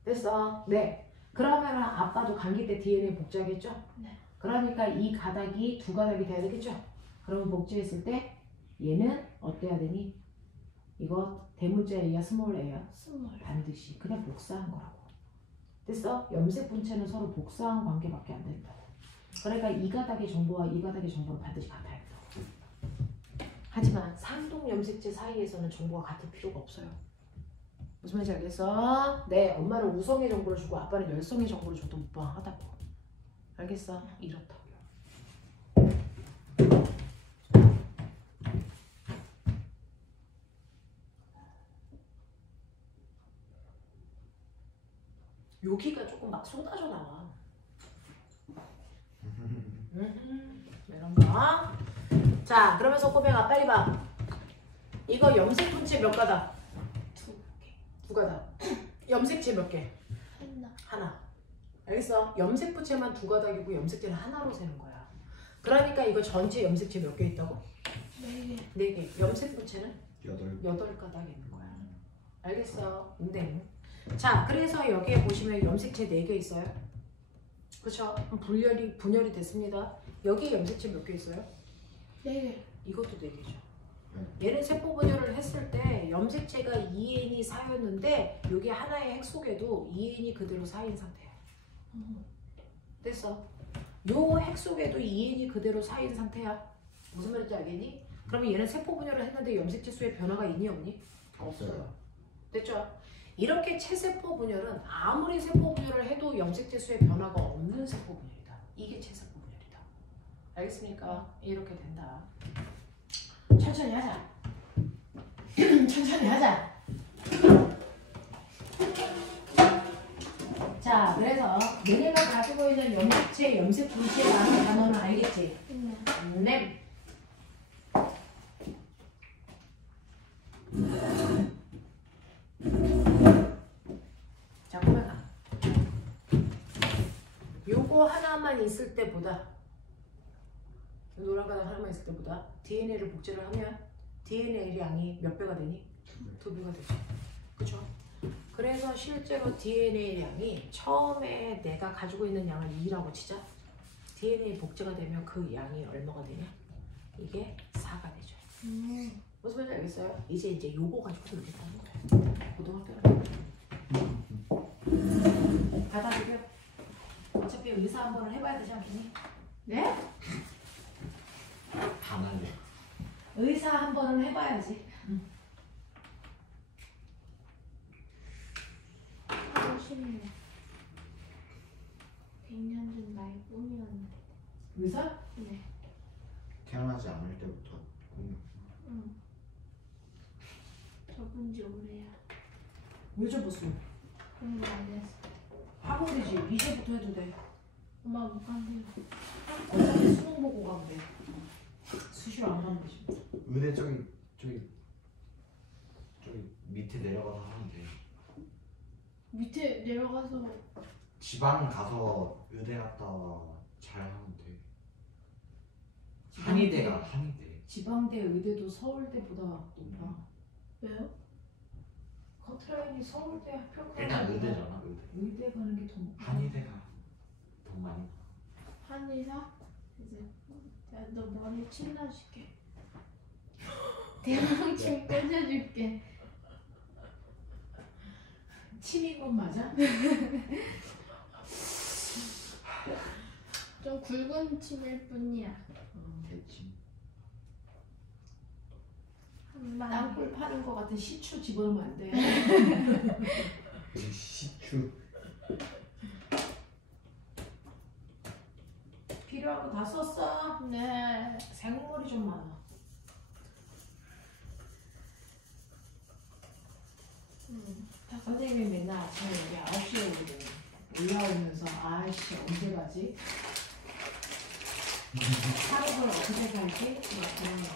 됐어. 네. 그러면 아빠도 감기 때 DNA 복제하겠죠? 네. 그러니까 이 가닥이 두 가닥이 돼야 되겠죠? 그러면 복제했을 때 얘는 어때야 되니? 이거 대문자 A야 스몰 A야? 스몰. 반드시 그냥 복사한 거라고. 됐어? 염색 분체는 서로 복사한 관계밖에 안 된다고. 그러니까 이 가닥의 정보와 이 가닥의 정보는 반드시 같아야 된다고. 하지만 상동 염색체 사이에서는 정보가 같을 필요가 없어요. 무슨 말인지 알겠어? 네, 엄마는 우성의 정보를 주고 아빠는 열성의 정보를 줘도 무방하다고. 알겠어? 이렇다고요. 여기가 조금 막 쏟아져 나와. 이런 거. 자, 그러면서 꼬맹아 빨리 봐. 이거 염색 분체 몇 가닥? 두 가닥. 염색체 몇 개? 하나. 알겠어? 염색 분체만 두 가닥이고 염색체는 하나로 세는 거야. 그러니까 이거 전체 염색체 몇 개 있다고? 4개. 4개. 염색 분체는 8. 8가닥 있는 거야. 알겠어? 네. 자, 그래서 여기에 보시면 염색체 4개 있어요. 그쵸? 분열이 됐습니다. 여기 염색체 몇 개 있어요? 4개. 이것도 4개죠. 얘는 세포 분열을 했을 때 염색체가 2N이 쌓였는데 여기 하나의 핵 속에도 2N이 그대로 쌓인 상태야. 됐어? 요 핵 속에도 2N이 그대로 쌓인 상태야. 무슨 말인지 알겠니? 그러면 얘는 세포 분열을 했는데 염색체 수에 변화가 있니 없니? 없어요. 됐죠? 이렇게 체세포 분열은 아무리 세포 분열을 해도 염색체 수에 변화가 없는 세포 분열이다. 이게 체세포 분열이다. 알겠습니까? 이렇게 된다. 천천히 하자. 천천히 하자. 자, 그래서 너네가 가지고 있는 염색체, 염색 분체라는 단어는 알겠지? 네. 자, 꼬매가. 요거 하나만 있을 때보다 노란 가닥 하나만 있을 때보다 DNA를 복제를 하면 DNA 양이 몇 배가 되니? 2배가 되죠. 그쵸? 그래서 실제로 DNA 양이 처음에 내가 가지고 있는 양을 2라고 치자. DNA 복제가 되면 그 양이 얼마가 되냐? 이게 4가 되죠. 무슨 말인지 알겠어요? 이제 요거 가지고 놀겠다는 거예요. 고등학교는. 받아들여. 어차피 의사 한 번은 해봐야 되지 않겠니? 네? 다 날려. 의사 한 번은 해봐야지. 하고 싶네. 100년 전 나의 꿈이었는데. 의사? 네. 태어나지 않을 때부터 꿈이. 응. 접은 지 오래야. 왜 접었어? 공부 안 했어. 하면 되지. 이제부터 해도 돼. 엄마 못 간대요. 어차피 수능 보고 가면 돼. 수시로 안 가면 되지. 의대 저기 밑에 내려가서 하면 돼. 밑에 내려가서 지방 가서 의대 갔다 잘 하면 돼. 한의대. 지방대 의대도 서울대보다 높아. 왜요? 커트라인이 서울대 학교 일단 의대잖아 의대. 의대 가는 게 더. 한의대가 돈 많이. 한의사? 이제 내가 너 머리 칠러줄게. 대망침 꽂아줄게. 침인 건 맞아? 좀 굵은 침일 뿐이야. 대침. 한방 땅굴 파는 거 같은 시추 집어넣으면 안 돼. 시추. 필요한 거 다 썼어? 네. 생물이 좀 많아. 선생님이 맨날 아침에 여기 9시에 오거든. 올라오면서 아이씨 언제 가지? 하루를 어떻게 살지? 막 그러니까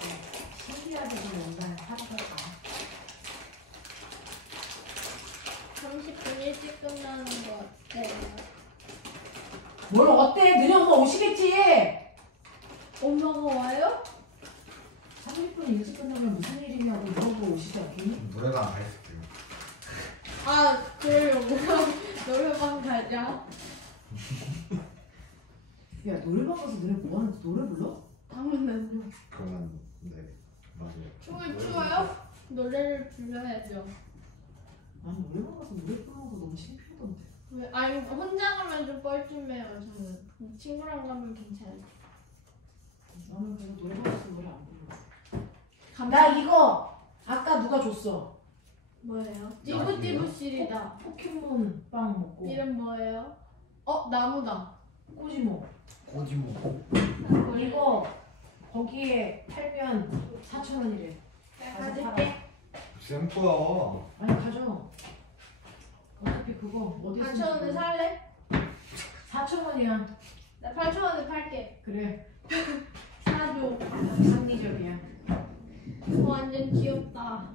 신기하게 좀 연간에 하루가 가. 30분 일찍 끝나는 거 어때요? 뭘 어때? 너네 엄마 오시겠지? 엄마가 와요? 30분 일찍 끝나면 무슨 일이냐고 물어보고 오시지 않겠니? 노래방 가 있을게요. 아 그러려고 노래방 가자. 야 노래방 가서 너네 뭐하는데 노래 불러? 당연하죠. 그러면 네 맞아요. 춤을 춰요? 노래를 불러야죠. 아니 노래방 가서 노래 부르는 거 너무 창피하던데. 왜? 아니 혼자 가면 좀 뻘쭘해요 저는. 친구랑 가면 괜찮아요. 나는 그래서 노래방 가서 노래 안 불러. 나 이거 아까 누가 줬어? 뭐예요? 띠부띠부실이다. 포켓몬 빵 먹고 이름 뭐예요? 나무다. 꼬지모. 꼬지모. 이거 거기에 팔면 4,000원이래. 가질게. 샘프야. 아니 가져. 어차피 그거 어디 4,000원에 살래? 4,000원이야. 나 8,000원에 팔게. 그래. 사줘. 상리적이야. 완전 귀엽다.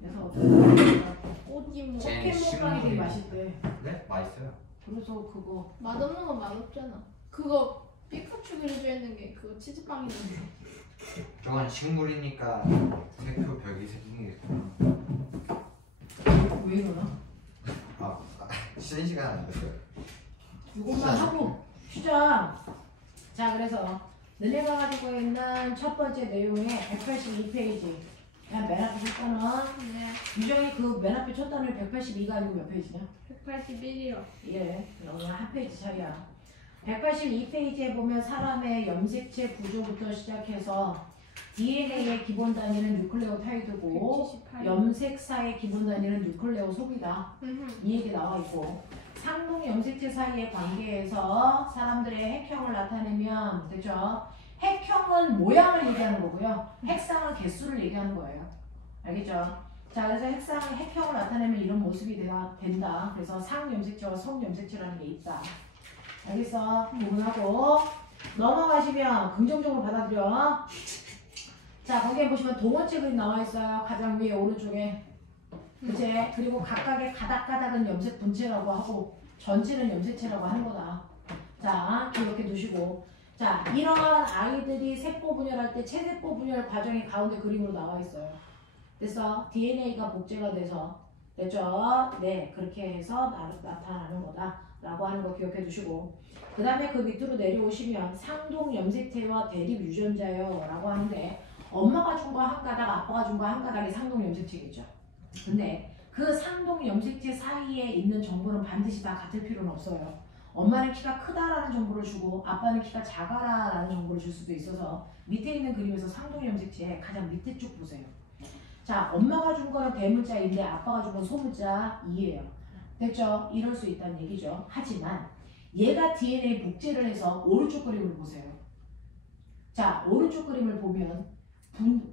그래서 어떻게 꼬지모. 포켓몬 빵이 되게 맛있대. 네 맛있어요. 그래서 그거 맛없는 건 맛없잖아. 그거 피카츄 그려져 있는 게 그거 치즈빵인데. 저건 식물이니까 색표 벽이 생긴 게 있구나. 왜 이러나? 쉬는 시간 안 됐어요. 이것만 하고 쉬자. 자 그래서 너네가 가지고 있는 첫 번째 내용의 182페이지. 그냥 맨 앞에 첫 단원. 네. 유정이 그 맨 앞에 첫 단원이 182가 아니고 몇 페이지냐? 181이요. 예, 그냥 한 페이지 차이야. 182페이지에 보면 사람의 염색체 구조부터 시작해서 DNA의 기본 단위는 뉴클레오타이드고 178. 염색사의 기본 단위는 뉴클레오솜이다. 이 얘기 나와 있고 상동 염색체 사이의 관계에서 사람들의 핵형을 나타내면 되죠. 핵형은 모양을 얘기하는 거고요. 핵상은 개수를 얘기하는 거예요. 알겠죠? 자, 그래서 핵형을 나타내면 이런 모습이 된다. 그래서 상염색체와 성염색체라는 게 있다. 알겠어? 구분하고 넘어가시면 긍정적으로 받아들여. 자, 거기에 보시면 동원체 그림 나와 있어요. 가장 위에 오른쪽에. 그치? 그리고 각각의 가닥가닥은 염색 분체라고 하고 전체는 염색체라고 하는 거다. 자, 이렇게 두시고. 자, 이런 아이들이 세포 분열할 때 체세포 분열 과정이 가운데 그림으로 나와 있어요. 됐어? DNA가 복제가 돼서 됐죠? 네, 그렇게 해서 나타나는 거다 라고 하는 거 기억해 두시고 그 다음에 그 밑으로 내려오시면 상동 염색체와 대립 유전자요 라고 하는데 엄마가 준 거 한 가닥, 아빠가 준 거 한 가닥이 상동 염색체겠죠. 근데 그 상동 염색체 사이에 있는 정보는 반드시 다 같을 필요는 없어요. 엄마는 키가 크다라는 정보를 주고 아빠는 키가 작아라라는 정보를 줄 수도 있어서 밑에 있는 그림에서 상동 염색체 가장 밑에 쪽 보세요. 자, 엄마가 준 거는 대문자인데 아빠가 준 건 소문자 2예요. 됐죠? 이럴 수 있다는 얘기죠. 하지만 얘가 DNA 복제를 해서 오른쪽 그림을 보세요. 자, 오른쪽 그림을 보면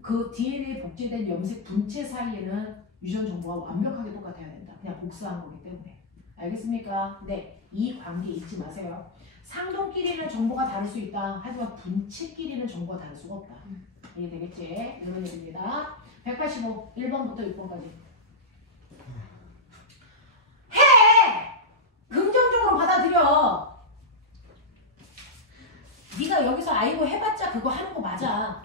그 DNA 복제된 염색 분체 사이에는 유전 정보가 완벽하게 똑같아야 된다. 그냥 복사한 거기 때문에. 알겠습니까? 네, 이 관계 잊지 마세요. 상동끼리는 정보가 다를 수 있다. 하지만 분체끼리는 정보가 다를 수가 없다. 이해되겠지? 이런 얘기입니다. 185, 1번부터 6번까지. 해! 긍정적으로 받아들여. 네가 여기서 아이고 해봤자 그거 하는 거 맞아.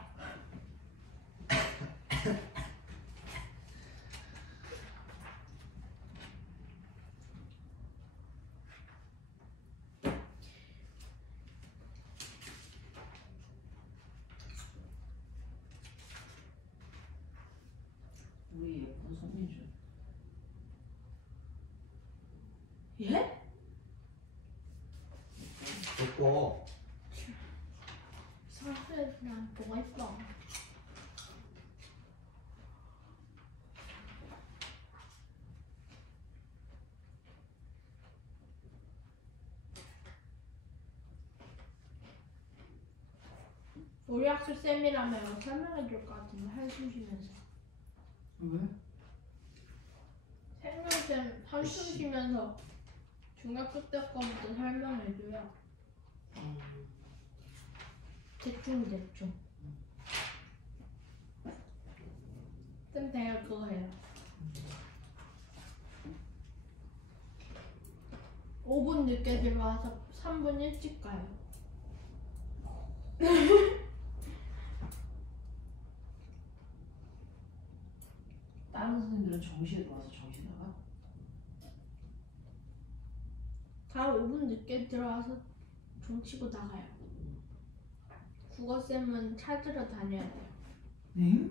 우리 예쁜 손민주. 예? 예뻐. 사실 난 뭐가 있어? 우리 학교 쌤이라면 설명해 줄 것 같은데 한숨 쉬면서. 왜? 생명쌤 한숨 쉬면서 중학교 때 거부터 설명해 줘요. 대충. 쌤 내가 그거 해요. 5분 늦게 들어와서 3분 일찍 가요. 다른 선생님들은 정시에 들어와서 정시 나가? 다 5분 늦게 들어와서 종 치고 나가요. 국어쌤은 찾으러 다녀야 돼요. 네?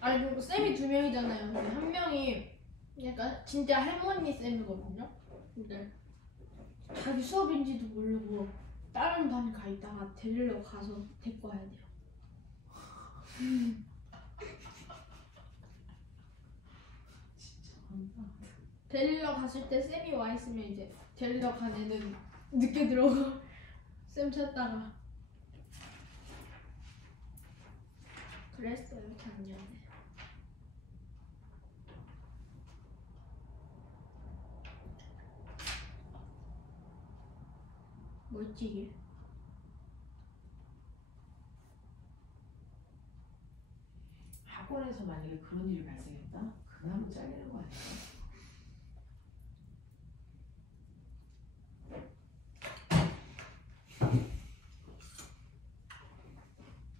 아니 그리고 쌤이 2명이잖아요. 근데 한 명이 약간 진짜 할머니 쌤이거든요. 근데 자기 수업인지도 모르고 다른 반 가 있다가 데리러 가서 데리고 와야 돼요. 진짜 한다. 데리러 갔을 때 쌤이 와 있으면 이제 데리러 간 애는 늦게 들어오고 쌤 찾다가 그랬어요 작년에. 뭐였지 이게? 학원에서 만약에 그런 일이 발생했다? 그나마 잘리는 거 아니야?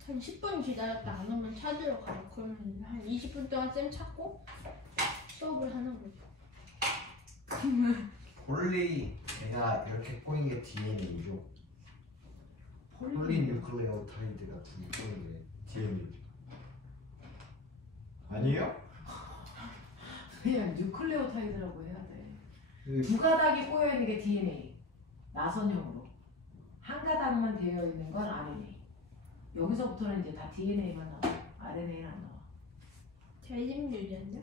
한 10분 기다렸다 안 오면 찾으러 가요. 그러면 한 20분 동안 쌤 찾고 수업을 하는 거죠. 폴리 얘가 이렇게 꼬인 게 DNA죠. 폴리뉴클레오타이드가 두 개 꼬인 게 DNA죠. 아니에요? 그냥 뉴클레오타이드라고 해야 돼. 그 두 가닥이 꼬여 있는 게 DNA. 나선형으로. 한 가닥만 되어 있는 건 RNA. 여기서부터는 이제 다 DNA만 나와. RNA는 안 나와. 대집유전자?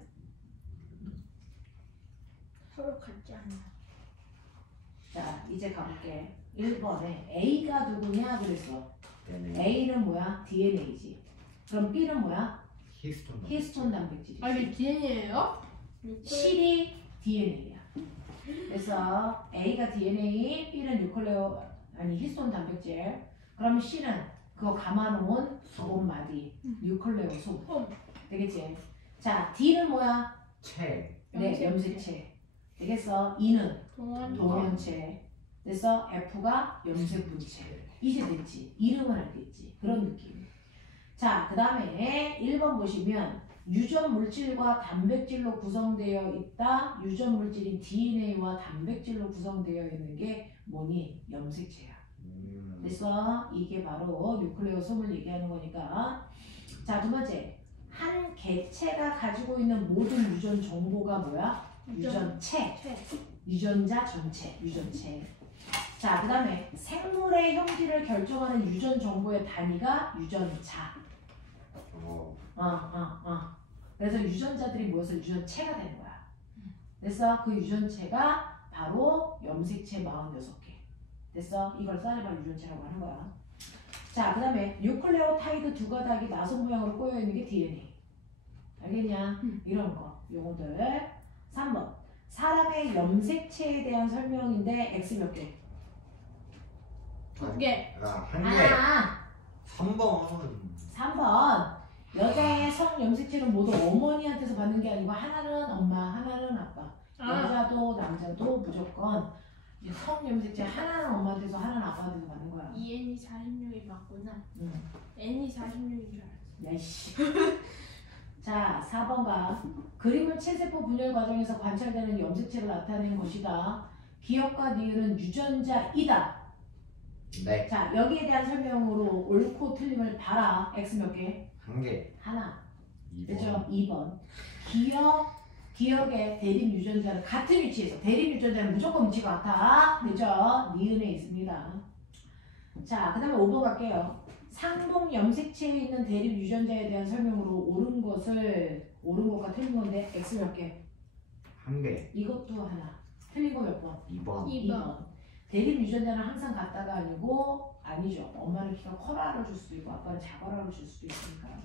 서로 같지 않아. 자, 이제 가볼게. 1번에 A가 누구냐 그랬어. DNA. A는 뭐야? DNA지. 그럼 B는 뭐야? 히스톤. 히스톤 단백질이지. 아 이게 DNA예요? 실이 DNA야. 그래서 A가 DNA, B는 히스톤 단백질. 그러면 C는 그거 감아놓은 소금 마디, 뉴클레오솜. 되겠지? 자, D는 뭐야? 체. 네, 염색체. 되겠어? E는 동안 동면체. 그래서 F가 염색분체. 이제 됐지? 이름은 알겠지? 그런 느낌. 자, 그 다음에 1번 보시면 유전 물질과 단백질로 구성되어 있다. 유전 물질인 DNA와 단백질로 구성되어 있는 게 뭐니? 염색체야. 그래서 이게 바로 뉴클레오솜을 얘기하는 거니까. 자, 두 번째. 한 개체가 가지고 있는 모든 유전 정보가 뭐야? 유전체. 유전자 전체. 유전체. 자, 그 다음에 생물의 형질을 결정하는 유전 정보의 단위가 유전자. 그래서 유전자들이 모여서 유전체가 되는 거야. 그래서 그 유전체가 바로 염색체 46개. 됐어? 이걸 써내봐 유전체라고 하는 거야. 자, 그 다음에 뉴클레오타이드 두 가닥이 나선 모양으로 꼬여있는 게 DNA. 알겠냐? 이런 거. 요거들. 3번. 사람의 염색체에 대한 설명인데 X 몇 개? 2개. 한 개. 3번. 3번. 여자의 성 염색체는 모두 어머니한테서 받는 게 아니고 하나는 엄마, 하나는 아빠. 여자도 남자도 무조건 성 염색체 하나는 엄마한테서 하나는 아빠한테서 받는 거야. EN이 46이 맞구나. 응. N이 46인 줄 알았어. 야이씨. 자, 4번가. 그림은 체세포 분열 과정에서 관찰되는 염색체를 나타내는 것이다. 기억과 니은은 유전자이다. 네. 자, 여기에 대한 설명으로 옳고 틀림을 봐라. X 몇 개? 한 개. 하나. 그렇죠? 2번. 기억의 대립 유전자는 같은 위치에서 대립 유전자는 무조건 위치가 같아. 그죠? 니은에 있습니다. 자, 그 다음에 5번 갈게요. 상동 염색체에 있는 대립 유전자에 대한 설명으로 옳은 것과 틀린 건데 X 몇 개? 1개. 이것도 하나. 틀린 거 몇 번? 2번. 2번. 대립 유전자는 항상 같다가 아니죠. 엄마는 키가 커라를 줄 수도 있고 아빠는 작아라를 줄 수도 있으니까요.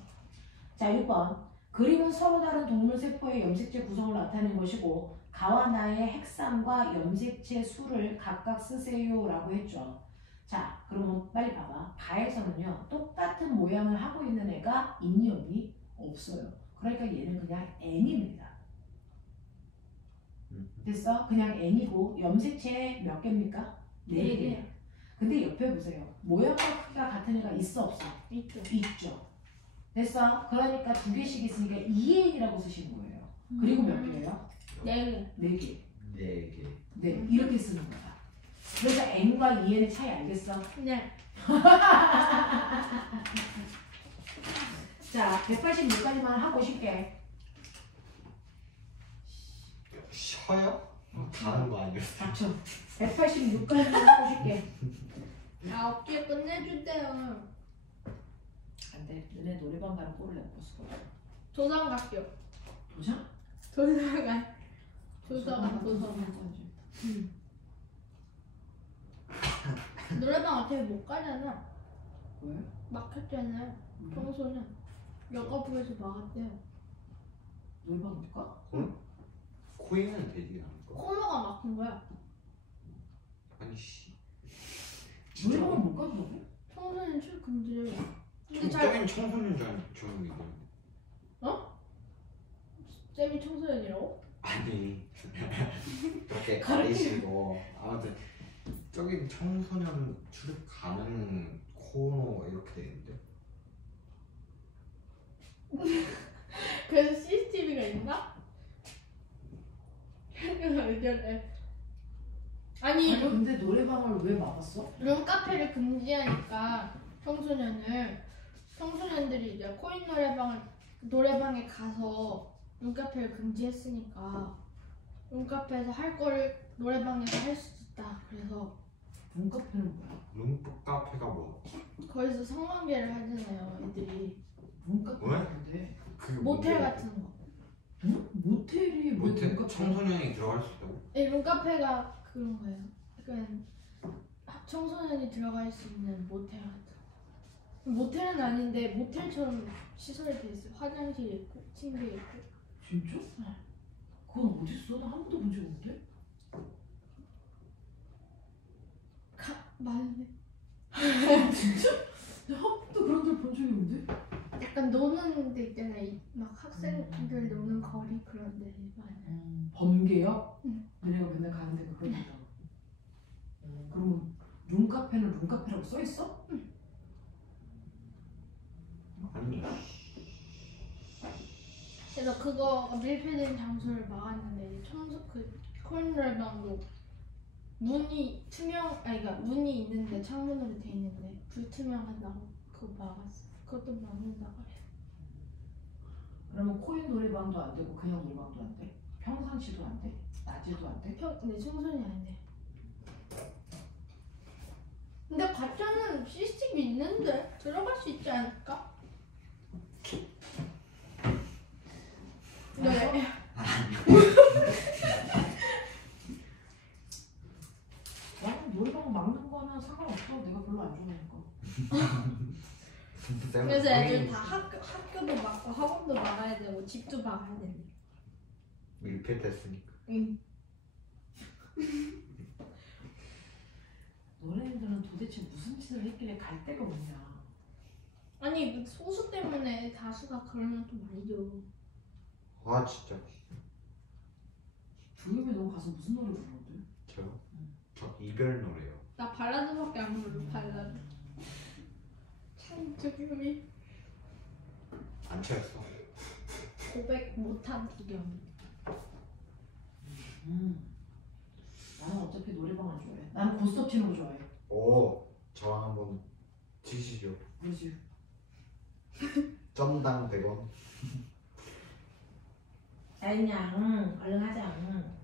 자, 6번. 그림은 서로 다른 동물 세포의 염색체 구성을 나타내는 것이고 가와 나의 핵상과 염색체 수를 각각 쓰세요 라고 했죠. 자, 그러면 빨리 봐봐. 가에서는요 똑같은 모양을 하고 있는 애가 있니 없니? 없어요. 그러니까 얘는 그냥 N입니다. 됐어? 그냥 N이고 염색체 몇 개입니까? 4개. 근데 옆에 보세요. 모양과 크기가 같은 애가 있어 없어? 있죠. 됐어? 그러니까 2개씩 있으니까 2N이라고 쓰시는 거예요. 그리고 몇 개예요? 4개. 4개. 4개. 네, 이렇게 쓰는 거야. 그래서 N과 2N의 차이 알겠어? 네. 자, 186까지만 하고 쉽게. 쉬어요? 가는 거 아니었어? 닥쳐. 186까지만 하고 쉽게. 9개 끝내주세요. 안 돼. 너네 노래방 가는 꼴을 내가 볼 수가 없어. 도장 갈게요. 도장? 도장. 노래방 어차피 못 가잖아. 왜? 막혔잖아요. 평소는 여가부에서 막았대요. 노래방 못 가? 코인은 되지 않을까? 코너가 막힌 거야. 아니 씨. 노래방은 못 간다고? 청소년 출 금지래요. 근데 잘 저긴 청소년 조용이고. 쌤이 청소년이라고? 아니 그렇게 가리시고 아무튼 저긴 청소년 출입 가능 코너 이렇게 돼 있는데. 그래서 CCTV가 있나? 왜 저래? 아니 근데 노래방을 왜 막았어? 룸카페를 금지하니까 청소년들이 이제 코인 노래방에 가서 룸카페를 금지했으니까 룸카페에서 할 거를 노래방에서 할 수 있다. 그래서 룸카페는 뭐야? 룸프 카페가 뭐? 거기서 성관계를 하잖아요, 애들이. 룸카페는 왜? 뭔데? 그게 모텔 뭔데? 같은 거. 응? 모텔이 왜 모텔 룸카페야? 청소년이 들어갈 수 있다고? 네, 룸카페가 그런 거예요. 약간 청소년이 들어갈 수 있는 모텔 같은 거. 모텔은 아닌데 모텔처럼 시설이 돼 있어요. 화장실 있고 침대 있고. 진짜? 그건 어딨어? 나 한 번도 본 적 없는데? 많은데. 진짜? 나 한 번도 그런 걸 본 적이 없는데? 약간 노는 데 있잖아요. 막 학생들 노는 거리 그런 데 많아요. 범계역? 응. 너네가 맨날 가는 데가 그런 데다. 그러면 룸카페는 룸카페라고 써있어? 아니 그래서 그거 밀폐된 장소를 막았는데 코인 노래방도 문이 그러니까 문이 있는데 창문으로 돼 있는데 불투명하다고 그거 막았어. 그것도 막는다고 해요. 그러면 코인 노래방도 안 되고 그냥 노래방도 안 돼? 평상시도 안 돼? 낮에도 안 돼? 근데 청소년이 안 돼. 근데 가짜는 CCTV 있는데 들어갈 수 있지 않을까? 네. 나는 노래방 막는 거는 상관없어. 내가 별로 안 좋아하니까. 그래서 애들 다 학교도 막고 학원도 막아야 되고 집도 막아야 되는데. 밀폐됐으니까. 응. 너네들은 도대체 무슨 짓을 했길래 갈 데가 없냐? 아니 소수 때문에 다수가 그러면 또 말이죠. 아 진짜. 조용히 너 가서 무슨 노래 부르는데? 저요? 저 이별 노래요. 나 발라드밖에 안 부르. 발라드. 참 조용히 안 차였어. 고백 못한 구경. 나는 어차피 노래방 안 좋아해. 나는 고스톱 치는 거 좋아해. 오 저랑 한번 치시죠. 그러지. 점당 100원. 다 했냐? 응. 얼른 하자. 응.